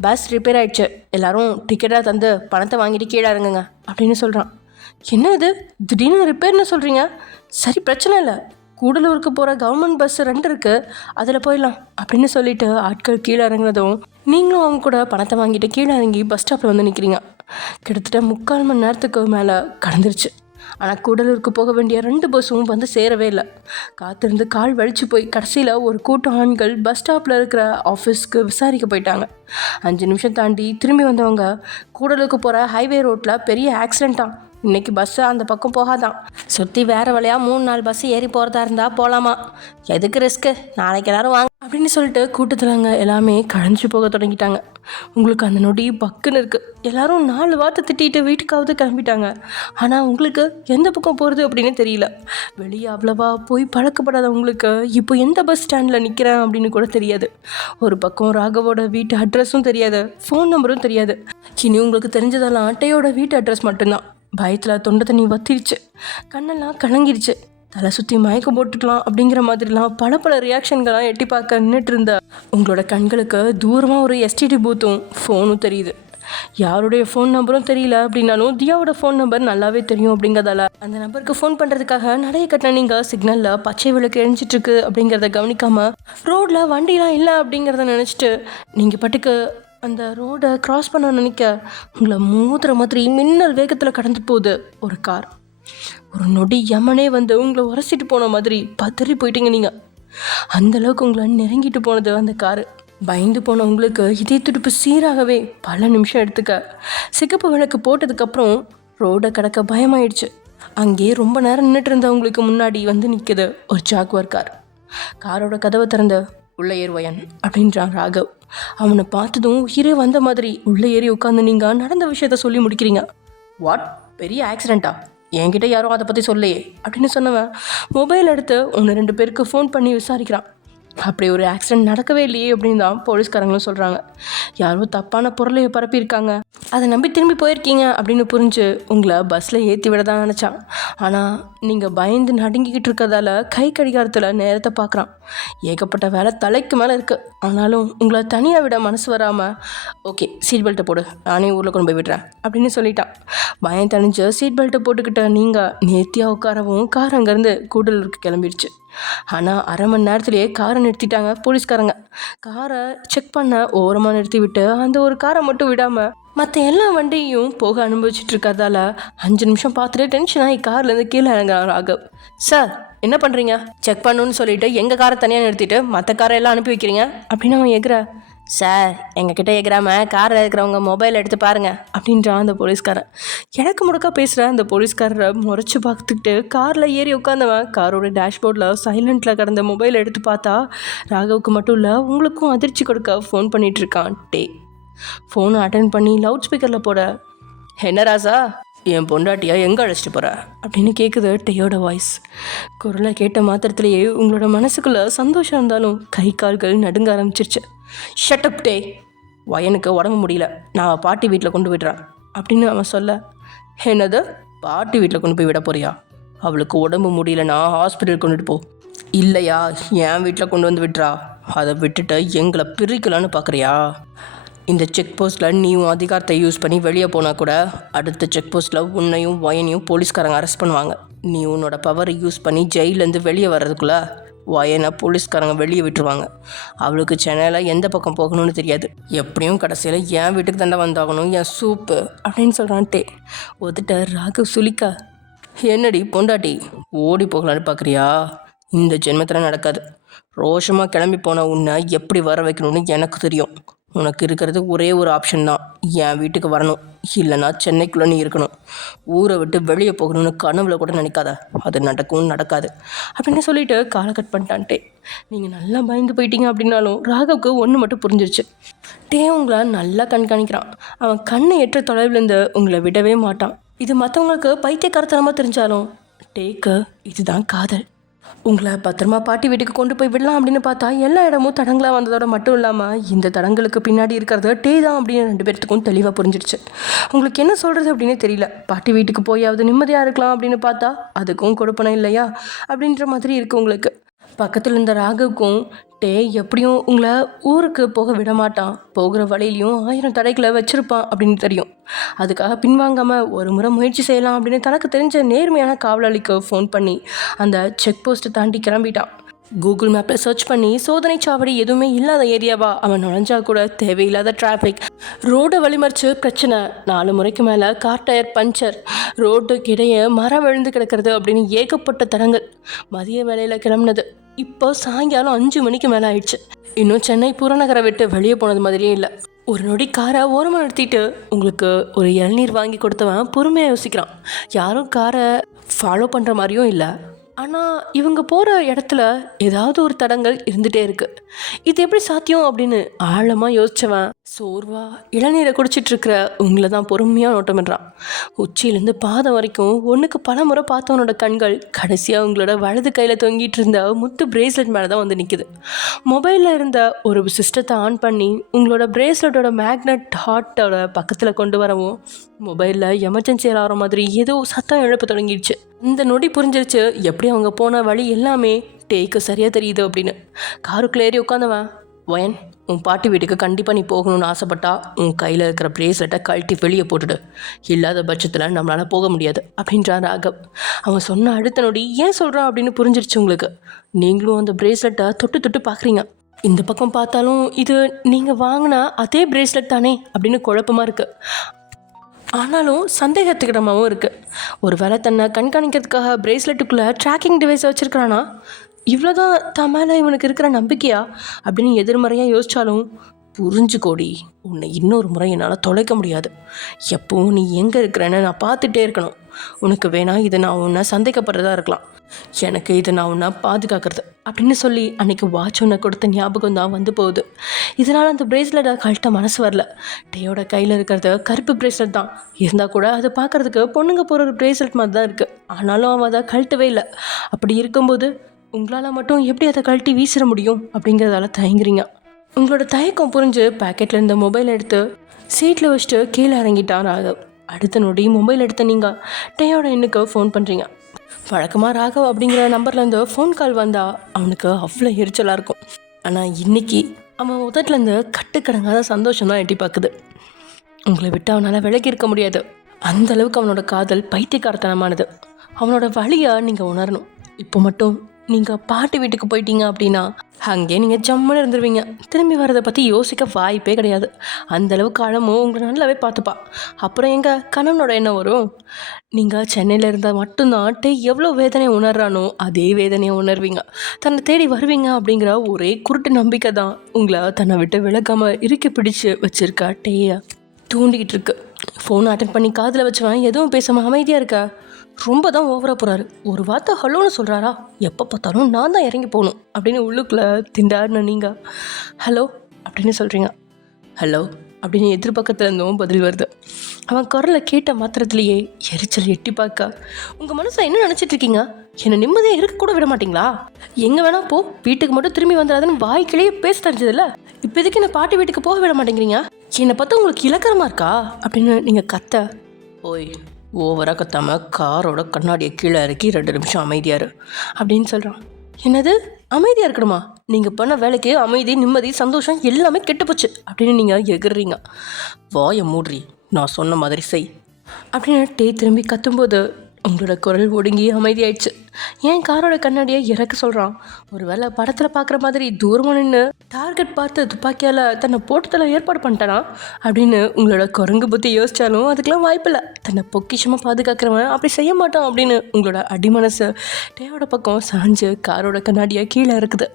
பஸ் ரிப்பேர் ஆகிடுச்சு, எல்லோரும் டிக்கெட்டாக தந்து பணத்தை வாங்கிட்டு கீழே இறங்குங்க அப்படின்னு சொல்கிறான். என்ன இது திடீர்னு ரிப்பேர்னு சொல்கிறீங்க, சரி பிரச்சனை இல்லை, கூடலூருக்கு போகிற கவர்மெண்ட் பஸ் 2 இருக்குது, அதில் போயிடலாம் அப்படின்னு சொல்லிட்டு ஆட்கள் கீழே இறங்குனதும் நீங்களும் அவங்க கூட பணத்தை வாங்கிட்டு கீழே இறங்கி பஸ் ஸ்டாப்பில் வந்து நிற்கிறீங்க. கிட்டத்தட்ட 3/4 மணி நேரத்துக்கு மேலே கடந்துருச்சு. ஆனால் கூடலூருக்கு போக வேண்டிய 2 பஸ்ஸும் வந்து சேரவே இல்லை. காத்திருந்து கால் வலிச்சு போய் கடைசியில் ஒரு கூட்டம் ஆண்கள் பஸ் ஸ்டாப்பில் இருக்கிற ஆஃபீஸ்க்கு விசாரிக்க போயிட்டாங்க. 5 நிமிஷம் தாண்டி திரும்பி வந்தவங்க கூடலூருக்கு போகிற ஹைவே ரோட்டில் பெரிய ஆக்சிடெண்ட்டாம், இன்றைக்கி பஸ்ஸு அந்த பக்கம் போகாதான், சுற்றி வேறு வழியாக 3-4 பஸ்ஸு ஏறி போகிறதா இருந்தால் போகலாமா, எதுக்கு ரிஸ்க்கு, நாளைக்கு எல்லோரும் வாங்க அப்படின்னு சொல்லிட்டு கூட்டத்தில்ங்க எல்லாமே கழிஞ்சு போக தொடங்கிட்டாங்க. உங்களுக்கு அந்த நொடி பக்குன்னு இருக்குது, எல்லோரும் 4 வார்த்தை திட்டிட்டு வீட்டுக்காவது கிளம்பிட்டாங்க. ஆனால் உங்களுக்கு எந்த பக்கம் போகிறது அப்படின்னு தெரியல. வெளியே அவ்வளவா போய் பழக்கப்படாத உங்களுக்கு இப்போ எந்த பஸ் ஸ்டாண்டில் நிற்கிறேன் அப்படின்னு கூட தெரியாது. ஒரு பக்கம் ராகவோட வீட்டு அட்ரஸும் தெரியாது, ஃபோன் நம்பரும் தெரியாது. இனி உங்களுக்கு தெரிஞ்சதெல்லாம் அட்டையோட வீட்டு அட்ரஸ் மட்டும்தான். பயத்தில் தொண்டை தண்ணி வத்திருச்சு, கண்ணெல்லாம் கலங்கிருச்சு, தலை சுற்றி மயக்கம் போட்டுக்கலாம் அப்படிங்கிற மாதிரிலாம் பல ரியாக்ஷன்கள்லாம் எட்டி பார்க்க நின்றுட்டு இருந்த உங்களோட கண்களுக்கு தூரமாக ஒரு எஸ்டிடி பூத்தும் ஃபோனும் தெரியுது. யாருடைய ஃபோன் நம்பரும் தெரியல அப்படின்னாலும் தியாவோட ஃபோன் நம்பர் நல்லாவே தெரியும் அப்படிங்கிறதால அந்த நம்பருக்கு ஃபோன் பண்ணுறதுக்காக நிறைய கட்டின நீங்கள் சிக்னலில் பச்சை விளக்கு எரிஞ்சிட்ருக்கு அப்படிங்கிறத கவனிக்காமல் ரோட்டில் வண்டிலாம் இல்லை அப்படிங்கிறத நினச்சிட்டு நீங்கள் பாட்டுக்கு அந்த ரோடை க்ராஸ் பண்ண நினைக்க உங்களை மோதுற மாதிரி மின்னல் வேகத்தில் கடந்து போகுது ஒரு கார். ஒரு நொடி யமனே வந்து உங்களை உரசிட்டு போன மாதிரி பதறி போயிட்டீங்க நீங்கள். அந்தளவுக்கு உங்களை நெருங்கிட்டு போனது அந்த காரு. பயந்து போன உங்களுக்கு இதய துடிப்பு சீராகவே பல நிமிஷம் எடுத்துக்க. சிகப்பு விளக்கு போட்டதுக்கப்புறம் ரோடை கடக்க பயமாயிடுச்சு. அங்கேயே ரொம்ப நேரம் நின்றுட்டு இருந்தவங்களுக்கு முன்னாடி வந்து நிற்குது ஒரு ஜாகுவார் கார். காரோட கதவை திறந்த உள்ளே ஏறுவயன் அப்படின்றான் ராகவ். அவனை பார்த்ததும் உயிரே வந்த மாதிரி உள்ளே ஏறி உட்காந்து நீங்கள் நடந்த விஷயத்த சொல்லி முடிக்கிறீங்க. வாட், பெரிய ஆக்சிடெண்ட்டா? என்கிட்ட யாரும் அதை பற்றி சொல்லையே அப்படின்னு சொன்னவன் மொபைல் எடுத்து 1-2 பேருக்கு ஃபோன் பண்ணி விசாரிக்கிறான். அப்படி ஒரு ஆக்சிடெண்ட் நடக்கவே இல்லையே அப்படின்னு தான் போலீஸ்காரங்களும் சொல்கிறாங்க. யாரோ தப்பான பொருளை பரப்பியிருக்காங்க, அதை நம்பி திரும்பி போயிருக்கீங்க அப்படின்னு புரிஞ்சு உங்களை பஸ்ஸில் ஏற்றி விட தான் நினச்சான். ஆனால் நீங்கள் பயந்து நடுங்கிக்கிட்டு இருக்கிறதால கை கடிகாரத்தில் நேரத்தை பார்க்குறான். ஏகப்பட்ட வேலை தலைக்கு மேலே இருக்குது. ஆனாலும் உங்களை தனியாக விட மனசு வராமல், ஓகே சீட் பெல்ட்டை போடு, நானே ஊரில் கொண்டு போய் விடுறேன் அப்படின்னு சொல்லிட்டான். பயம் தணிஞ்சு சீட் பெல்ட்டை போட்டுக்கிட்ட நீங்கள் நேர்த்தியாக உட்காரவும் கார் அங்கேருந்து கூடலூருக்கு கிளம்பிடுச்சு. ஆனால் 1/2 மணி நேரத்துலேயே காரை நிறுத்திட்டாங்க போலீஸ்காரங்க. காரை செக் பண்ண ஓரமாக நிறுத்தி விட்டு அந்த ஒரு காரை மட்டும் விடாமல் மற்ற எல்லா வண்டியையும் போக அனுபவிச்சுட்டு இருக்கிறதால 5 நிமிஷம் பார்த்துட்டு டென்ஷன் ஆகி கார்லேருந்து கீழே இறங்குறான் ராகவ். சார் என்ன பண்ணுறீங்க? செக் பண்ணணுன்னு சொல்லிட்டு எங்கள் காரை தனியாக நிறுத்திட்டு மற்ற காரை எல்லாம் அனுப்பி வைக்கிறீங்க அப்படின்னு அவன் எகிற. சார் எங்ககிட்ட எகிறாம காரில் இருக்கிறவங்க மொபைல் எடுத்து பாருங்கள் அப்படின்றான் அந்த போலீஸ்காரன். எனக்கு முடக்கா பேசுகிற அந்த போலீஸ்காரரை முறைச்சி பார்த்துக்கிட்டு காரில் ஏறி உட்காந்தவன் காரோட டேஷ்போர்டில் சைலண்டில் கடந்த மொபைல் எடுத்து பார்த்தா ராகவுக்கு மட்டும் இல்லை உங்களுக்கும் அதிர்ச்சி கொடுக்க ஃபோன் பண்ணிகிட்ருக்கான் டே. ஃபோனை அட்டன் பண்ணி லவுட் ஸ்பீக்கரில் போட, என்ன ராசா என் பொண்டாட்டியா எங்கே அழைச்சிட்டு போகிற அப்படின்னு கேட்குது டேயோட வாய்ஸ். குரலை கேட்ட மாத்திரத்திலேயே உங்களோட மனசுக்குள்ளே சந்தோஷம் இருந்தாலும் கை கால்கள் நடுங்க ஆரம்பிச்சிருச்சு. ஷட்டப் டே, வயனுக்கு உடம்பு முடியல, நான் பாட்டி வீட்டில் கொண்டு விடுறான் அப்படின்னு அவன் சொல்ல, என்னது பாட்டி வீட்டில் கொண்டு போய் விட போறியா? அவளுக்கு உடம்பு முடியலன்னா ஹாஸ்பிட்டல் கொண்டுட்டு போ. இல்லையா என் வீட்டில் கொண்டு வந்து விட்றா. அதை விட்டுட்டு எங்களை பிரிக்கலான்னு பார்க்குறியா? இந்த செக் போஸ்ட்டில் நீயும் அதிகாரத்தை யூஸ் பண்ணி வெளியே போனால் கூட அடுத்த செக் போஸ்ட்டில் உன்னையும் வயனையும் போலீஸ்காரங்க அரெஸ்ட் பண்ணுவாங்க. நீ உன்னோட பவரை யூஸ் பண்ணி ஜெயிலேருந்து வெளியே வர்றதுக்குள்ளே வயனை போலீஸ்காரங்க வெளியே விட்டுருவாங்க. அவளுக்கு சென்னையில் எந்த பக்கம் போகணும்னு தெரியாது. எப்படியும் கடைசியில் என் வீட்டுக்கு தாண்டா வந்தாகணும் என் சூப்பு அப்படின்னு சொல்கிறான்ட்டே. ஒத்துட்ட ராகவ் சுலிக்கா, என்னடி பொண்டாட்டி ஓடி போகலான்னு பார்க்குறியா? இந்த ஜென்மத்தில் நடக்காது. ரோஷமாக கிளம்பி போன உன்னை எப்படி வர வைக்கணும்னு எனக்கு தெரியும். உனக்கு இருக்கிறது ஒரே ஒரு ஆப்ஷன் தான், என் வீட்டுக்கு வரணும், இல்லைனா சென்னைக்குள்ளே நீ இருக்கணும். ஊரை விட்டு வெளியே போகணும்னு கனவுல கூட நினைக்காத, அது நடக்காது அப்படின்னு சொல்லிட்டு காலை கட் பண்ணிட்டான்ட்டே. நீங்கள் நல்லா பயந்து போயிட்டீங்க அப்படின்னாலும் ராகவுக்கு ஒன்று மட்டும் புரிஞ்சிருச்சு. டே உங்களை நல்லா கண்காணிக்கிறான். அவன் கண்ணை ஏற்ற தொலைவிலேருந்து உங்களை விடவே மாட்டான். இது மற்றவங்களுக்கு பைத்தியக்காரத்தனமாக தெரிஞ்சாலும் டேக்கு இதுதான் காதல். உங்களை பத்திரமா பாட்டி வீட்டுக்கு கொண்டு போய் விடலாம் அப்படின்னு பார்த்தா எல்லா இடமும் தடங்களாக வந்ததோட மட்டும் இல்லாமல் இந்த தடங்களுக்கு பின்னாடி இருக்கிறது டே தான் அப்படின்னு 2 பேர்த்துக்கும் தெளிவாக புரிஞ்சிடுச்சு. உங்களுக்கு என்ன சொல்கிறது அப்படின்னு தெரியல. பாட்டி வீட்டுக்கு போயாவது நிம்மதியாக இருக்கலாம் அப்படின்னு பார்த்தா அதுக்கும் கொடுப்பனம் இல்லையா அப்படின்ற மாதிரி இருக்குது உங்களுக்கு. பக்கத்தில் இருந்த ராகவுக்கும் டே எப்படியும் உங்களை ஊருக்கு போக விட மாட்டான், போகிற வழியிலையும் 1000 தடைகளை வச்சுருப்பான் அப்படின்னு தெரியும். அதுக்காக பின்வாங்காமல் ஒரு முறை முயற்சி செய்யலாம் அப்படின்னு தனக்கு தெரிஞ்ச நேர்மையான காவலாளிக்கு ஃபோன் பண்ணி அந்த செக் போஸ்ட்டை தாண்டி கிளம்பிட்டான். கூகுள் மேப்பில் சர்ச் பண்ணி சோதனை சாவடி எதுவுமே இல்லாத ஏரியாவா அவன் நுழைஞ்சா கூட தேவையில்லாத டிராஃபிக், ரோடை வழிமறிச்சு பிரச்சனை, 4 முறைக்கு மேலே கார் டயர் பஞ்சர், ரோட்டுக்கு இடையே மரம் விழுந்து கிடக்கிறது அப்படின்னு ஏகப்பட்ட தடங்கள். மதிய வேலையில் கிளம்புனது இப்போ சாயங்காலம் 5 மணிக்கு மேலே ஆயிடுச்சு. இன்னும் சென்னை புறநகரை விட்டு வெளியே போனது மாதிரியே இல்லை. ஒரு நொடி காரை ஓரமாக நிறுத்திட்டு உங்களுக்கு ஒரு இளநீர் வாங்கி கொடுத்தவன் பொறுமையாக யோசிக்கிறான். யாரும் காரை ஃபாலோ பண்ணுற மாதிரியும் இல்லை. ஆனால் இவங்க போகிற இடத்துல ஏதாவது ஒரு தடங்கள் இருந்துகிட்டே இருக்குது. இது எப்படி சாத்தியம் அப்படின்னு ஆழமாக யோசித்தவன் சோர்வா இளநீரை குடிச்சிட்ருக்கிற உங்களை தான் பொறுமையாக நோட்டமிடுறான். உச்சியிலேருந்து பாதம் வரைக்கும் ஒன்றுக்கு பல முறை பார்த்தவனோட கண்கள் கடைசியாக உங்களோட வலது கையில் தொங்கிட்டு இருந்த முத்து பிரேஸ்லெட் மேலே தான் வந்து நிற்குது. மொபைலில் இருந்த ஒரு சிஸ்டத்தை ஆன் பண்ணி உங்களோட பிரேஸ்லெட்டோட மேக்னெட் ஹார்ட்டோட பக்கத்தில் கொண்டு வரவும் மொபைலில் எமர்ஜென்சி ஆகிற மாதிரி ஏதோ சத்தம் எழுப்ப தொடங்கிடுச்சு. இந்த நொடி புரிஞ்சிருச்சு எப்படி அவங்க போன வழி எல்லாமே டேக்கு சரியாக தெரியுது அப்படின்னு. காருக்குள்ளே ஏறி உட்காந்தவன், வயன் உன் பாட்டி வீட்டுக்கு கண்டிப்பாக நீ போகணும்னு ஆசைப்பட்டா உன் கையில் இருக்கிற பிரேஸ்லெட்டை கழட்டி வெளியே போட்டுடு, இல்லாத பட்சத்தில் நம்மளால் போக முடியாது அப்படின்றான் ராகவ். அவன் சொன்ன அடுத்த நொடி ஏன் சொல்கிறான் அப்படின்னு புரிஞ்சிருச்சு உங்களுக்கு. நீங்களும் அந்த பிரேஸ்லெட்டை தொட்டு பார்க்குறீங்க. இந்த பக்கம் பார்த்தாலும் இது நீங்கள் வாங்கின அதே பிரேஸ்லெட் தானே அப்படின்னு குழப்பமாக இருக்குது. ஆனாலும் சந்தேகத்துக்கிடமாகவும் இருக்குது. ஒரு வேளை தன்னை கண்காணிக்கிறதுக்காக பிரேஸ்லெட்டுக்குள்ளே ட்ராக்கிங் டிவைஸை வச்சுருக்கிறானா? இவ்வளோதான் தான் மேலே இவனுக்கு இருக்கிற நம்பிக்கையா அப்படின்னு எதிர்மறையாக யோசித்தாலும், புரிஞ்சுக்கோடி, உன்னை இன்னொரு முறை என்னால் தொலைக்க முடியாது. எப்பவும் நீ எங்கே இருக்கிறேன்னு நான் பார்த்துட்டே இருக்கணும். உனக்கு வேணா இது நான் உன்னை சந்தேகப்படுறதா இருக்கலாம், எனக்கு இது நான் உன்னை பாதுகாக்கிறது அப்படின்னு சொல்லி அன்றைக்கி வாட்ச் ஒன்று கொடுத்த ஞாபகம் தான் வந்து போகுது. இதனால் அந்த பிரேஸ்லெட்டை கழட்ட மனசு வரல. டேயோட கையில் இருக்கிறது கருப்பு பிரேஸ்லெட் தான் இருந்தால் கூட அது பார்க்குறதுக்கு பொண்ணுங்க போகிற ஒரு பிரேஸ்லெட் மாதிரி தான் இருக்குது. ஆனாலும் அவன் அதை கழட்டவே இல்லை. அப்படி இருக்கும்போது உங்களால் மட்டும் எப்படி அதை கழட்டி வீசிட முடியும் அப்படிங்கிறதால தயங்குறீங்க. உங்களோட தயக்கம் புரிஞ்சு பேக்கெட்டில் இருந்த மொபைல் எடுத்து சீட்டில் வச்சுட்டு கீழே இறங்கிட்டான் ராகவ். அடுத்த நொடி மொபைல் எடுத்த நீங்கள் டேயோட எண்ணுக்கு ஃபோன் பண்ணுறீங்க. வழக்கமாக ராகவ் அப்படிங்கிற நம்பர்லேருந்து ஃபோன் கால் வந்தால் அவனுக்கு அவ்வளோ எரிச்சலாக இருக்கும். ஆனால் இன்றைக்கி அவன் உதட்டிலேருந்து கட்டுக்கடங்காத சந்தோஷம் தான் எட்டி பார்க்குது. உங்களை விட்டு அவனால் விலகி இருக்க முடியாது. அந்தளவுக்கு அவனோட காதல் பைத்தியக்காரத்தனமானது. அவனோட வழியை நீங்கள் உணரணும். இப்போ மட்டும் நீங்கள் பாட்டி வீட்டுக்கு போயிட்டீங்க அப்படின்னா அங்கே நீங்கள் ஜம்முன்னு இருந்துருவீங்க. திரும்பி வரதை பற்றி யோசிக்க வாய்ப்பே கிடையாது. அந்தளவுக்கு ஆழமும் உங்களை நல்லாவே பார்த்துப்பா. அப்புறம் எங்கள் கணவனோட என்ன வரும்? நீங்கள் சென்னையில் இருந்தால் மட்டும்தான் எவ்வளோ வேதனையை உணர்றானோ அதே வேதனையை உணர்வீங்க. தன்னை தேடி வருவீங்க அப்படிங்கிற ஒரே குருட்டு நம்பிக்கை தான் உங்களை தன்னை விட்டு விலகாமல் இறுக்கி பிடிச்சி வச்சுருக்கா டேயை தூண்டிக்கிட்டு இருக்கு. ஃபோன் அட்டன் பண்ணி காதில் வச்சுவேன் எதுவும் பேசாமல் அமைதியாக இருக்கா? ரொம்ப தான் ஓவராக போகிறாரு. ஒரு வார்த்தை ஹலோன்னு சொல்கிறாரா? எப்போ பார்த்தாலும் நான் தான் இறங்கி போகணும் அப்படின்னு உள்ளுக்குள்ளே திண்டாடின நீங்கள் ஹலோ அப்படின்னு சொல்கிறீங்க. ஹலோ அப்படின்னு எதிர்பக்கத்தில் இருந்தும் பதில் வருது. அவன் குரலை கேட்ட மாத்திரத்துலேயே எரிச்சல் எட்டி பார்க்க, உங்கள் மனசில் என்ன நினச்சிட்ருக்கீங்க? என்னை நிம்மதியாக இருக்க கூட விட மாட்டிங்களா? எங்கே வேணா போ, வீட்டுக்கு மட்டும் திரும்பி வந்துடாதுன்னு வாய்க்கிலேயே பேச தெரிஞ்சதில்ல. இப்போ எதுக்கு என்னை பாட்டி வீட்டுக்கு போக விட மாட்டேங்கிறீங்க? என்னை பார்த்தா உங்களுக்கு இலக்கரமாக இருக்கா அப்படின்னு நீங்கள் கத்த. ஓய், ஓவராக கத்தாமல் காரோட கண்ணாடியை கீழே இறக்கி 2 நிமிஷம் அமைதியாரு அப்படின்னு சொல்கிறான். என்னது அமைதியாக இருக்கணுமா? நீங்கள் பண்ண வேலைக்கு அமைதி, நிம்மதி, சந்தோஷம் எல்லாமே கெட்டுப்போச்சு அப்படின்னு நீங்கள் எகிறீங்க. வாயை மூடுறி, நான் சொன்ன மாதிரி செய் அப்படின்னு திரும்பி கத்தும்போது உங்களோட குரல் ஒடுங்கி அமைதியாயிடுச்சு. ஏன் காரோட கண்ணாடியை இறக்க சொல்கிறான்? ஒரு வேளை படத்தில் பார்க்குற மாதிரி தூரமாக நின்று டார்கெட் பார்த்து துப்பாக்கியால் தன்னை போட்டதில் ஏற்பாடு பண்ணிட்டானா அப்படின்னு உங்களோட குரங்கு புத்தி யோசித்தாலும் அதுக்கெலாம் வாய்ப்பில்லை. தன்னை பொக்கிஷமாக பாதுகாக்கிறவன் அப்படி செய்ய மாட்டான் அப்படின்னு உங்களோட அடிமனசு டேயோட பக்கம் சாஞ்சு காரோட கண்ணாடியை கீழே இருக்குது.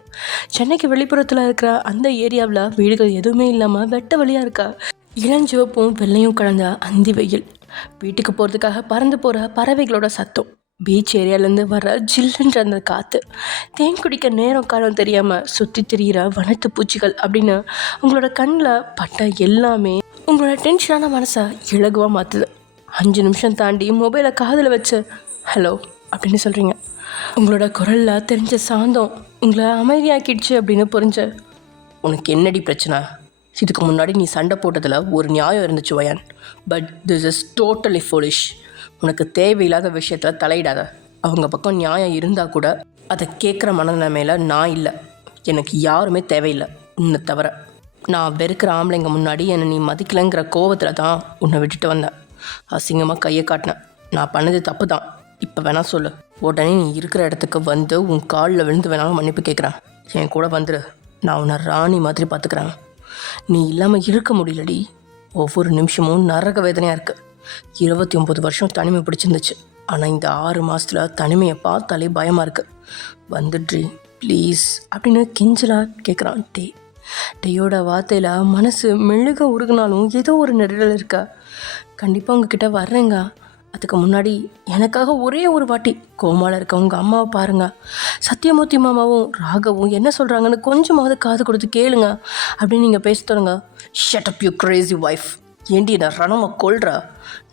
சென்னைக்கு வெளிப்புறத்தில் இருக்கிற அந்த ஏரியாவில் வீடுகள் எதுவுமே இல்லாமல் வெட்ட வழியாக இருக்கா. இளஞ்சிவப்பும் வெள்ளையும் கலந்த அந்தி வெயில். வீட்டுக்கு போகிறதுக்காக பறந்து போகிற பறவைகளோட சத்தம், பீச் ஏரியாலேருந்து வர ஜில்லுன்ற அந்த காற்று, தேன் குடிக்க நேரம் காலம் தெரியாமல் சுற்றி திரிகிற வனத்து பூச்சிகள் அப்படின்னு உங்களோட கண்ணில் பட்ட எல்லாமே உங்களோட டென்ஷனான மனசை இலகுவாக மாற்றுது. 5 நிமிஷம் தாண்டி மொபைலை காதில் வச்சு ஹலோ அப்படின்னு சொல்கிறீங்க. உங்களோட குரலில் தெரிஞ்ச சாந்தம் உங்களை அமைதியாக்கிடுச்சு அப்படின்னு புரிஞ்ச. உனக்கு என்னடி பிரச்சனை? இதுக்கு முன்னாடி நீ சண்டை போட்டதில் ஒரு நியாயம் இருந்துச்சு வயன், but this is totally foolish. உனக்கு தேவையில்லாத விஷயத்தில் தலையிடாத. அவங்க பக்கம் நியாயம் இருந்தால் கூட அதை கேட்குற மனநிலைமையில் நான் இல்லை. எனக்கு யாருமே தேவையில்லை உன்னை தவிர. நான் வெறுக்கிற ஆம்பளைங்க முன்னாடி என்னை நீ மதிக்கலைங்கிற கோவத்தில் தான் உன்னை விட்டுட்டு வந்தேன். அசிங்கமாக கையை காட்டினேன். நான் பண்ணது தப்பு தான். இப்போ வேணா சொல்லு. உடனே நீ இருக்கிற இடத்துக்கு வந்து உன் காலில் விழுந்து வேணாலும் மன்னிப்பு கேட்குறேன். என் கூட வந்துடு. நான் உன்னை ராணி மாதிரி பார்த்துக்கிறேன். நீ இல்லாமல் இருக்க முடியலடி. ஒவ்வொரு நிமிஷமும் நரக வேதனையாக இருக்குது. 29 வருஷம் தனிமை பிடிச்சிருந்துச்சு. ஆனால் இந்த 6 மாதத்தில் தனிமையை பார்த்தாலே பயமாக இருக்குது. வந்துட்ரி ப்ளீஸ் அப்படின்னு கெஞ்சலாக கேட்குறான் டேயோட வார்த்தையில் மனசு மெழுக உருகுனாலும் ஏதோ ஒரு நெருடல் இருக்கா. கண்டிப்பாக உங்ககிட்ட வர்றேங்க. அதுக்கு முன்னாடி எனக்காக ஒரே ஒரு வாட்டி கோமாவில் இருக்க உங்கள் அம்மாவை பாருங்கள். சத்யமூர்த்தி மாமாவும் ராகவும் என்ன சொல்கிறாங்கன்னு கொஞ்சமாவது காது கொடுத்து கேளுங்க அப்படின்னு நீங்கள் பேச தொடங்க. Shut up you crazy wife. ஏண்டி நான் ரணமாக கொள்கிற?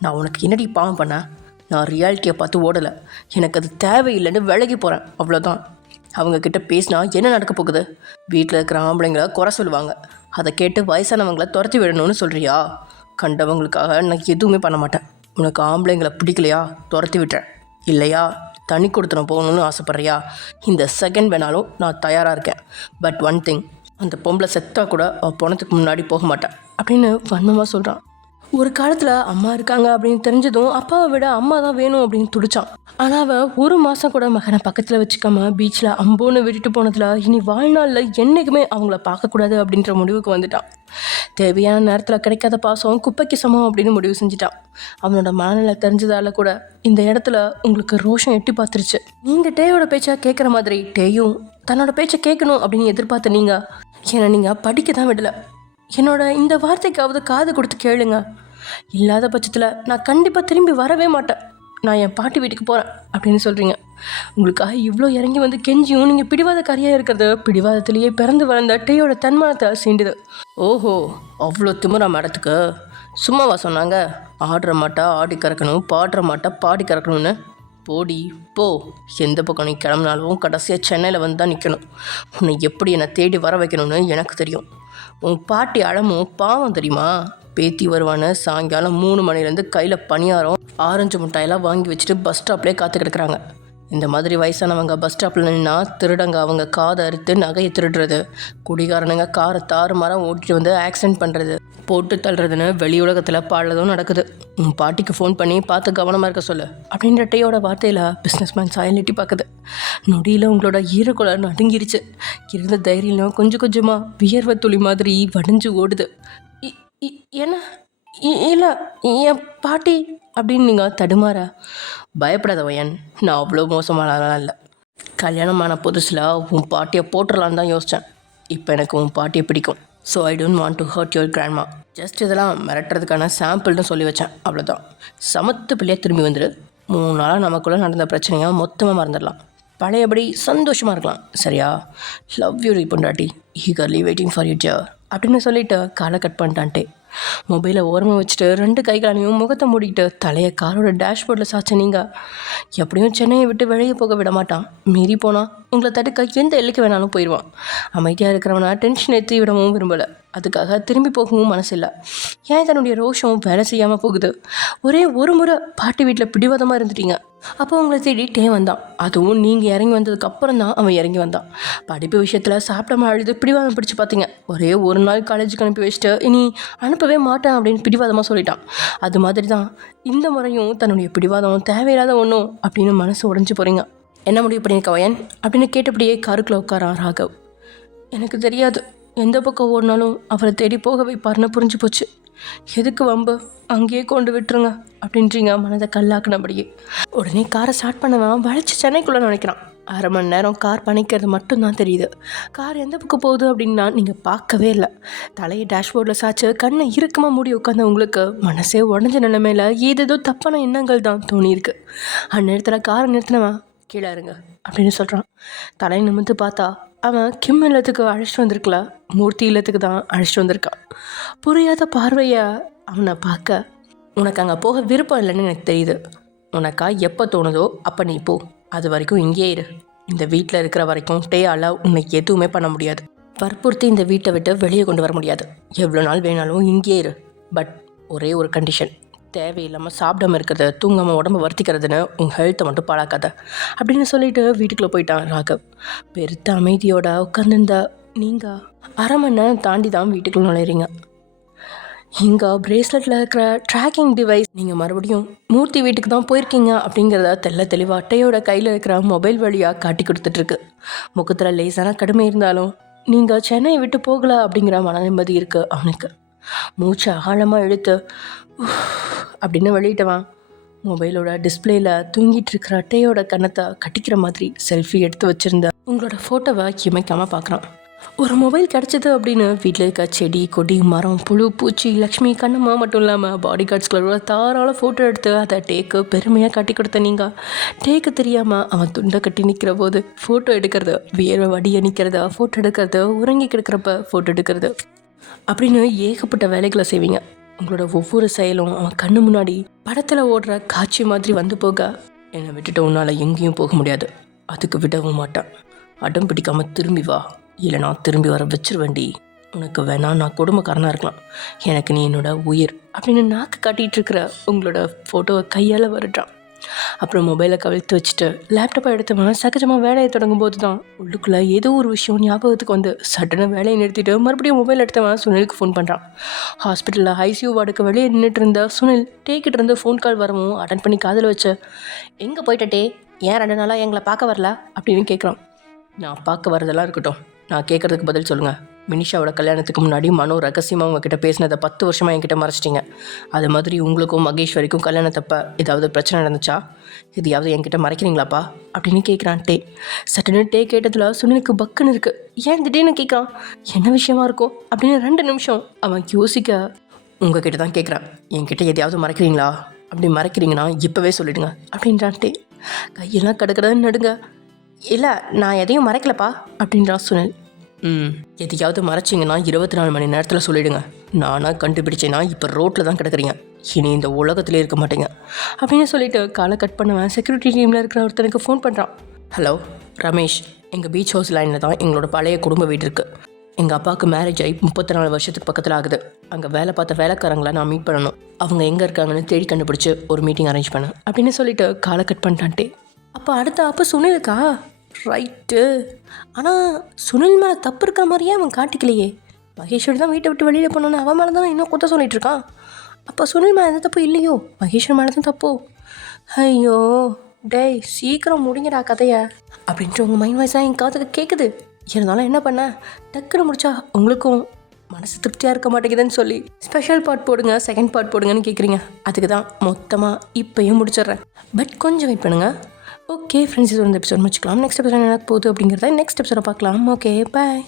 நான் உனக்கு என்னடி பாவம் பண்ணேன்? நான் ரியாலிட்டியை பார்த்து ஓடலை. எனக்கு அது தேவையில்லைன்னு விலகி போகிறேன், அவ்வளோதான். அவங்கக்கிட்ட பேசினா என்ன நடக்க போகுது? வீட்டில் இருக்கிற ஆம்பளைங்களை குறை சொல்லுவாங்க. அதை கேட்டு வயசானவங்களை துரத்தி விடணும்னு சொல்கிறியா? கண்டவங்களுக்காக நான் எதுவுமே பண்ண மாட்டேன். உனக்கு ஆம்பளைங்களை பிடிக்கலையா? துரத்தி விட்டுறேன். இல்லையா தனி கொடுத்துன போகணுன்னு ஆசைப்பட்றியா? இந்த செகண்ட் வேணாலும் நான் தயாராக இருக்கேன். பட் ஒன் திங், அந்த பொம்பளை செத்தா கூட அவள் போனதுக்கு முன்னாடி போக மாட்டேன் அப்படின்னு வன்மமாக சொல்கிறான். ஒரு காலத்தில் அம்மா இருக்காங்க அப்படின்னு தெரிஞ்சதும் அப்பாவை விட அம்மா தான் வேணும் அப்படின்னு துடிச்சான். ஆனால் அவன் ஒரு மாதம் கூட மகனை பக்கத்தில் வச்சுக்காம பீச்சில் அம்போன்னு விட்டுட்டு போனதில் இனி வாழ்நாளில் என்றைக்குமே அவங்கள பார்க்கக்கூடாது அப்படின்ற முடிவுக்கு வந்துட்டான். தேவையான நேரத்தில் கிடைக்காத பாசம் குப்பைக்கு சமம் அப்படின்னு முடிவு செஞ்சுட்டான். அவனோட மனநிலை தெரிஞ்சதால கூட இந்த இடத்துல உங்களுக்கு ரோஷம் எட்டி பார்த்துருச்சு. நீங்கள் டேயோட பேச்சை கேட்குற மாதிரி டேயும் தன்னோட பேச்சை கேட்கணும் அப்படின்னு எதிர்பார்த்த நீங்கள் ஏன்னா நீங்கள் படிக்க தான் விடலை. என்னோட இந்த வார்த்தைக்காவது காது கொடுத்து கேளுங்க. இல்லாத பட்சத்தில் நான் கண்டிப்பாக திரும்பி வரவே மாட்டேன். நான் என் பாட்டி வீட்டுக்கு போகிறேன் அப்படின்னு சொல்கிறீங்க. உங்களுக்காக இவ்வளோ இறங்கி வந்து கெஞ்சியும் நீங்கள் பிடிவாதக்காரியாக இருக்கிறது பிடிவாதத்திலேயே பிறந்து வளர்ந்த டேயோட தன்மானத்தை சீண்டுது. ஓஹோ, அவ்வளோ திமுறா மேடத்துக்கு சும்மாவா சொன்னாங்க? ஆடுற மாட்டா ஆடி கறக்கணும், பாடுற மாட்டா பாடி கறக்கணும்னு. போடி போ. எந்த பக்கம் நீ கிளம்புனாலும் கடைசியாக சென்னையில் வந்து தான் நிற்கணும். உன்னை எப்படி என்னை தேடி வர வைக்கணும்னு எனக்கு தெரியும். உன் பாட்டி அழமும் பாவம் தெரியுமா? பேத்தி வருவான்னு சாயங்காலம் 3 மணிலேருந்து கையில் பணியாரம் ஆரஞ்சு மிட்டாயெல்லாம் வாங்கி வச்சுட்டு பஸ் ஸ்டாப்லேயே காத்து கிடக்குறாங்க. இந்த மாதிரி வயசானவங்க பஸ் ஸ்டாப்பில் நின்னா திருடங்க அவங்க காதை அறுத்து நகையை திருடுறது, குடிகாரனுங்க காரை தாறுமாறாக ஓட்டிட்டு வந்து ஆக்சிடென்ட் பண்ணுறது, போட்டு தள்ளுறதுன்னு வெளி உலகத்தில் பாடுறதும் நடக்குது. உன் பாட்டிக்கு ஃபோன் பண்ணி பார்த்து கவனமாக இருக்க சொல்லு அப்படின்ற டேயோட வார்த்தையில் பிஸ்னஸ்மேன் சாயல் எட்டி பார்க்குது. நொடியில் உங்களோட ஈரக்குலை நடுங்கிருச்சு. இருந்த தைரியம் கொஞ்சம் கொஞ்சமாக வியர்வை துளி மாதிரி வடிஞ்சு ஓடுது. என்ன இல்லை என் பாட்டி அப்படின்னு நீங்கள் தடுமாற. பயப்படாத வயன், நான் அவ்வளோ மோசமானலாம் இல்லை. கல்யாணமான புதுசில் உன் பாட்டியை போட்டுடலான்னு தான் யோசித்தேன். இப்போ எனக்கு உன் பாட்டியை பிடிக்கும். So I don't want to hurt your grandma. Just இதெல்லாம் மிரட்டுறதுக்கான சாம்பிள்னு சொல்லி வச்சேன், அவ்வளோதான். சமத்து பிள்ளையாக திரும்பி வந்துடு. 3 நாளாக நமக்குள்ளே நடந்த பிரச்சனையாக மொத்தமாக மறந்துடலாம். பழையபடி சந்தோஷமாக இருக்கலாம், சரியா? லவ் யூ பொண்டாட்டி, ஈகர்லி வெயிட்டிங் ஃபார் யூ ஜர் அப்படின்னு சொல்லிவிட்டு காலை கட் பண்ணிட்டான்ட்டே. மொபைலை ஓரமாக வச்சுட்டு 2 கைகளையும் முகத்தை மூடிக்கிட்டு தலையை காரோட டேஷ்போர்டில் சாய்ச்ச நீங்கள் எப்படியும் சென்னையை விட்டு வெளியே போக விட மாட்டான். மீறி போனால் உங்களை தடுக்க எந்த எல்லைக்கு வேணாலும் போயிடுவான். அமைதியாக இருக்கிறவனா டென்ஷன் ஏற்றி விடவும் விரும்பலை. அதுக்காக திரும்பி போகவும் மனசில்லை. ஏன் தன்னுடைய ரோஷம் வேலை செய்யாமல் போகுது? ஒரே ஒரு முறை பாட்டி வீட்டில் பிடிவாதமாக இருந்துட்டீங்க. அப்போ உங்களை தேடிட்டே வந்தான். அதுவும் நீங்கள் இறங்கி வந்ததுக்கு அப்புறம் தான் அவன் இறங்கி வந்தான். படிப்பு விஷயத்தில் சாப்பிடாம அழுது பிடிவாதம் பிடிச்சி பார்த்தீங்க. ஒரே ஒரு நாள் காலேஜுக்கு அனுப்பி வச்சுட்டு இனி அனுப்பவே மாட்டேன் அப்படின்னு பிடிவாதமாக சொல்லிட்டான். அது மாதிரி தான் இந்த முறையும் தன்னுடைய பிடிவாதம் தேவையில்லாத ஒன்றும் அப்படின்னு மனசு உடஞ்சி போகிறீங்க. என்ன முடிவு பண்ணியிருக்க வயன் அப்படின்னு கேட்டபடியே காருக்குள்ளே உட்காரான் ராகவ். எனக்கு தெரியாது, எந்த பக்கம் ஓடினாலும் அவரை தேடி போக வைப்பார்னு புரிஞ்சு போச்சு. எதுக்கு வம்பு, அங்கேயே கொண்டு விட்டுருங்க அப்படின்றீங்க மனதை கல்லாக்குனபடியே. உடனே காரை ஸ்டார்ட் பண்ணவன் வளைச்சி சென்னைக்குள்ளே நினைக்கிறான். 1/2 மணி நேரம் கார் பணிக்கிறது மட்டும்தான் தெரியுது. கார் எந்த பக்கம் போகுது அப்படின்னா நீங்கள் பார்க்கவே இல்லை. தலையை டேஷ்போர்டில் சாய்ச்சி கண்ணை இறுக்கமாக மூடி உட்காந்த உங்களுக்கு மனசே உடஞ்ச நிலைமையில் ஏதேதோ தப்பான எண்ணங்கள் தான் தோணியிருக்கு. அந்நேரத்தில் காரை நிறுத்தினவன் கீழே இருங்க அப்படின்னு சொல்கிறான். தலை நிமிர்ந்து பார்த்தா அவன் கிம் இல்லத்துக்கு அழைச்சிட்டு வந்திருக்கல, மூர்த்தி இல்லத்துக்கு தான் அழைச்சிட்டு வந்திருக்கான். புரியாத பார்வையை அவனை பார்க்க, உனக்கு அங்கே போக விருப்பம் இல்லைன்னு எனக்கு தெரியுது. உனக்கா எப்போ தோணுதோ அப்போ நீ போ. அது வரைக்கும் இங்கேயே இரு. இந்த வீட்டில் இருக்கிற வரைக்கும் டேயால் உன்னை எதுவுமே பண்ண முடியாது. வற்புறுத்தி இந்த வீட்டை விட்டு வெளியே கொண்டு வர முடியாது. எவ்வளோ நாள் வேணாலும் இங்கேயே இரு. பட் ஒரே ஒரு கண்டிஷன், தேவையில்லாமல் சாப்பிடாமல் இருக்கிறது, தூங்காமல் உடம்பு வருத்திக்கிறதுன்னு உங்கள் ஹெல்த்தை மட்டும் பாழாக்காத அப்படின்னு சொல்லிட்டு வீட்டுக்குள்ளே போயிட்டான் ராகவ். பெருத்த அமைதியோட உட்காந்துருந்த நீங்கள் 1/2 மணி நேரம் தாண்டி தான் வீட்டுக்குள்ளே நுழைறீங்க. இங்கே பிரேஸ்லெட்டில் இருக்கிற ட்ராக்கிங் டிவைஸ் நீங்கள் மறுபடியும் மூர்த்தி வீட்டுக்கு தான் போயிருக்கீங்க அப்படிங்கிறத தெளிவாக அட்டையோட கையில் இருக்கிற மொபைல் வழியாக காட்டி கொடுத்துட்ருக்கு. முகத்தில் லேசான கடுமை இருந்தாலும் நீங்கள் சென்னையை விட்டு போகலை அப்படிங்கிற மன நிம்மதி இருக்குது அவனுக்கு. மூச்சை ஆழமாக இழுத்து அப்படின்னு வெளியிட்டவான் மொபைலோட டிஸ்பிளேயில் தூங்கிட்டு இருக்கிற அட்டையோட கன்னத்தை கட்டிக்கிற மாதிரி செல்ஃபி எடுத்து வச்சுருந்த உங்களோட ஃபோட்டோவை இமைக்காமல் பார்க்குறான். ஒரு மொபைல் கிடச்சிது அப்படின்னு வீட்டில் இருக்க செடி கொடி மரம் புழு பூச்சி லக்ஷ்மி கண்ணம்மா மட்டும் இல்லாமல் பாடி கார்ட்ஸ்களோட தாராள ஃபோட்டோ எடுத்து அதை டேக்கு பெருமையாக கட்டி கொடுத்த நீங்கள் டேக்கு தெரியாமல் அவன் துண்டை கட்டி நிற்கிற போது ஃபோட்டோ எடுக்கிறது, வியர்வை வடியை நிற்கிறத ஃபோட்டோ எடுக்கிறது, உறங்கி கிடக்கிறப்ப ஃபோட்டோ எடுக்கிறது அப்படின்னு ஏகப்பட்ட வேலைகளை செய்வீங்க. உங்களோட ஒவ்வொரு செயலும் அவன் கண்ணு முன்னாடி படத்தில் ஓடுற காட்சி மாதிரி வந்து போக, என்னை விட்டுட்டு உன்னால் எங்கேயும் போக முடியாது, அதுக்கு விடவும் மாட்டேன், அடம் பிடிக்காமல் திரும்பி வா, இல்லை நான் திரும்பி வர வச்சிருவேண்டி, உனக்கு வேணா நான் குடும்பக்காரனாக இருக்கலாம், எனக்கு நீ என்னோட உயிர் அப்படின்னு நாக்கு காட்டிகிட்டு இருக்கிற உங்களோட ஃபோட்டோவை கையால் வருட்டான். அப்புறம் மொபைலை கவிழ்த்து வச்சுட்டு லேப்டாப்பை எடுத்தவன் சகஜமாக வேலையை தொடங்கும் போது தான் உள்ளுக்குள்ளே ஏதோ ஒரு விஷயம் ஞாபகத்துக்கு வந்து சட்டனை வேலையை நிறுத்திட்டு மறுபடியும் மொபைல் எடுத்தவன் சுனிலுக்கு ஃபோன் பண்ணுறான். ஹாஸ்பிட்டலில் ஐசியூ வார்டுக்கு வெளியே நின்றுட்டு இருந்த சுனில் டேக்கிட்டு இருந்து ஃபோன் கால் வரவும் அட்டன் பண்ணி காதில் வச்சு, எங்கே போயிட்டே, ஏன் 2 நாளாக எங்களை பார்க்க வரல அப்படின்னு கேட்குறான். நான் பார்க்க வரதெல்லாம் இருக்கட்டும், நான் கேட்குறதுக்கு பதில் சொல்லுங்கள். மினிஷாவோட கல்யாணத்துக்கு முன்னாடி மனோ ரகசியமாக உங்ககிட்ட பேசினதை 10 வருஷமாக என்கிட்ட மறைச்சிட்டிங்க. அது மாதிரி உங்களுக்கும் மகேஸ்வரிக்கும் கல்யாணத்தப்ப ஏதாவது பிரச்சனை நடந்துச்சா? எதையாவது என்கிட்ட மறைக்கிறீங்களாப்பா அப்படின்னு கேட்குறான் டே. சட்டுன்னு டே கேட்டதில் சுனிலுக்கு பக்குன்னு இருக்குது. ஏன் திடீர்னு கேட்குறான்? என்ன விஷயமா இருக்கும் அப்படின்னு 2 நிமிஷம் அவன் யோசிக்க, உங்ககிட்ட தான் கேட்குறேன், என்கிட்ட எதையாவது மறைக்கிறீங்களா? அப்படி மறைக்கிறீங்கன்னா இப்போவே சொல்லிடுங்க அப்படின்றான் டே. கையெல்லாம் கடக்கடன்னு நடுங்க. இல்லை, நான் எதையும் மறைக்கலப்பா அப்படின்றான் சுனில். எதையாவது மறைச்சிங்கன்னா 24 மணி நேரத்தில் சொல்லிவிடுங்க. நானாக கண்டுபிடிச்சேன்னா இப்போ ரோட்டில் தான் கிடக்குறீங்க, இனி இந்த உலகத்திலே இருக்க மாட்டேங்க அப்படின்னு சொல்லிட்டு காலை கட் பண்ணுவேன். செக்யூரிட்டி டீமில் இருக்கிற ஒருத்தனுக்கு ஃபோன் பண்ணுறான். ஹலோ ரமேஷ், எங்கள் பீச் ஹவுஸ் லைனில் தான் எங்களோட பழைய குடும்ப வீடு இருக்குது. எங்கள் அப்பாவுக்கு மேரேஜ் ஆகி 34 வருஷத்துக்கு பக்கத்தில் ஆகுது. அங்கே வேலை பார்த்த வேலைக்காரங்களை நான் மீட் பண்ணணும். அவங்க எங்கே இருக்காங்கன்னு தேடி கண்டுபிடிச்சி ஒரு மீட்டிங் அரேஞ்ச் பண்ணேன் அப்படின்னு சொல்லிட்டு காலை கட் பண்ணிட்டான்ட்டே. அப்போ சுனிலுக்கா? ரைட்டு. ஆனால் சுனில் மேலே தப்பு இருக்கிற மாதிரியே அவன் காட்டிக்கலையே. மகேஸ்வரி தான் வீட்டை விட்டு வெளியில் போனோன்னு அவன் மேலே தான் இன்னும் குத்த சொல்லிட்டு இருக்கான். அப்போ சுனில் மேலே எந்த தப்பு இல்லையோ, மகேஸ்வரி மேலே தான் தப்போ? ஐயோ டேய், சீக்கிரம் முடிங்கடா கதையை அப்படின்ட்டு உங்கள் மைண்ட் வாய்ஸாக என் காதுக்கு கேட்குது. இருந்தாலும் என்ன பண்ண, டக்குன்னு முடிச்சா உங்களுக்கும் மனசு திருப்தியாக இருக்க மாட்டேங்குதுன்னு சொல்லி ஸ்பெஷல் பார்ட் போடுங்க, செகண்ட் பார்ட் போடுங்கன்னு கேட்குறீங்க. அதுக்கு தான் மொத்தமாக இப்போயும் முடிச்சிடுறேன். பட் கொஞ்சம் வெயிட் பண்ணுங்கள். ஓகே ஃப்ரெண்ட்ஸ், இது ஒரு எபிசோட் முடிச்சுக்கலாம். நெக்ஸ்ட் எபிசோட் என்ன போகுது அப்படிங்கிறத நெக்ஸ்ட் எபிசோட பார்க்கலாம். Okay bye.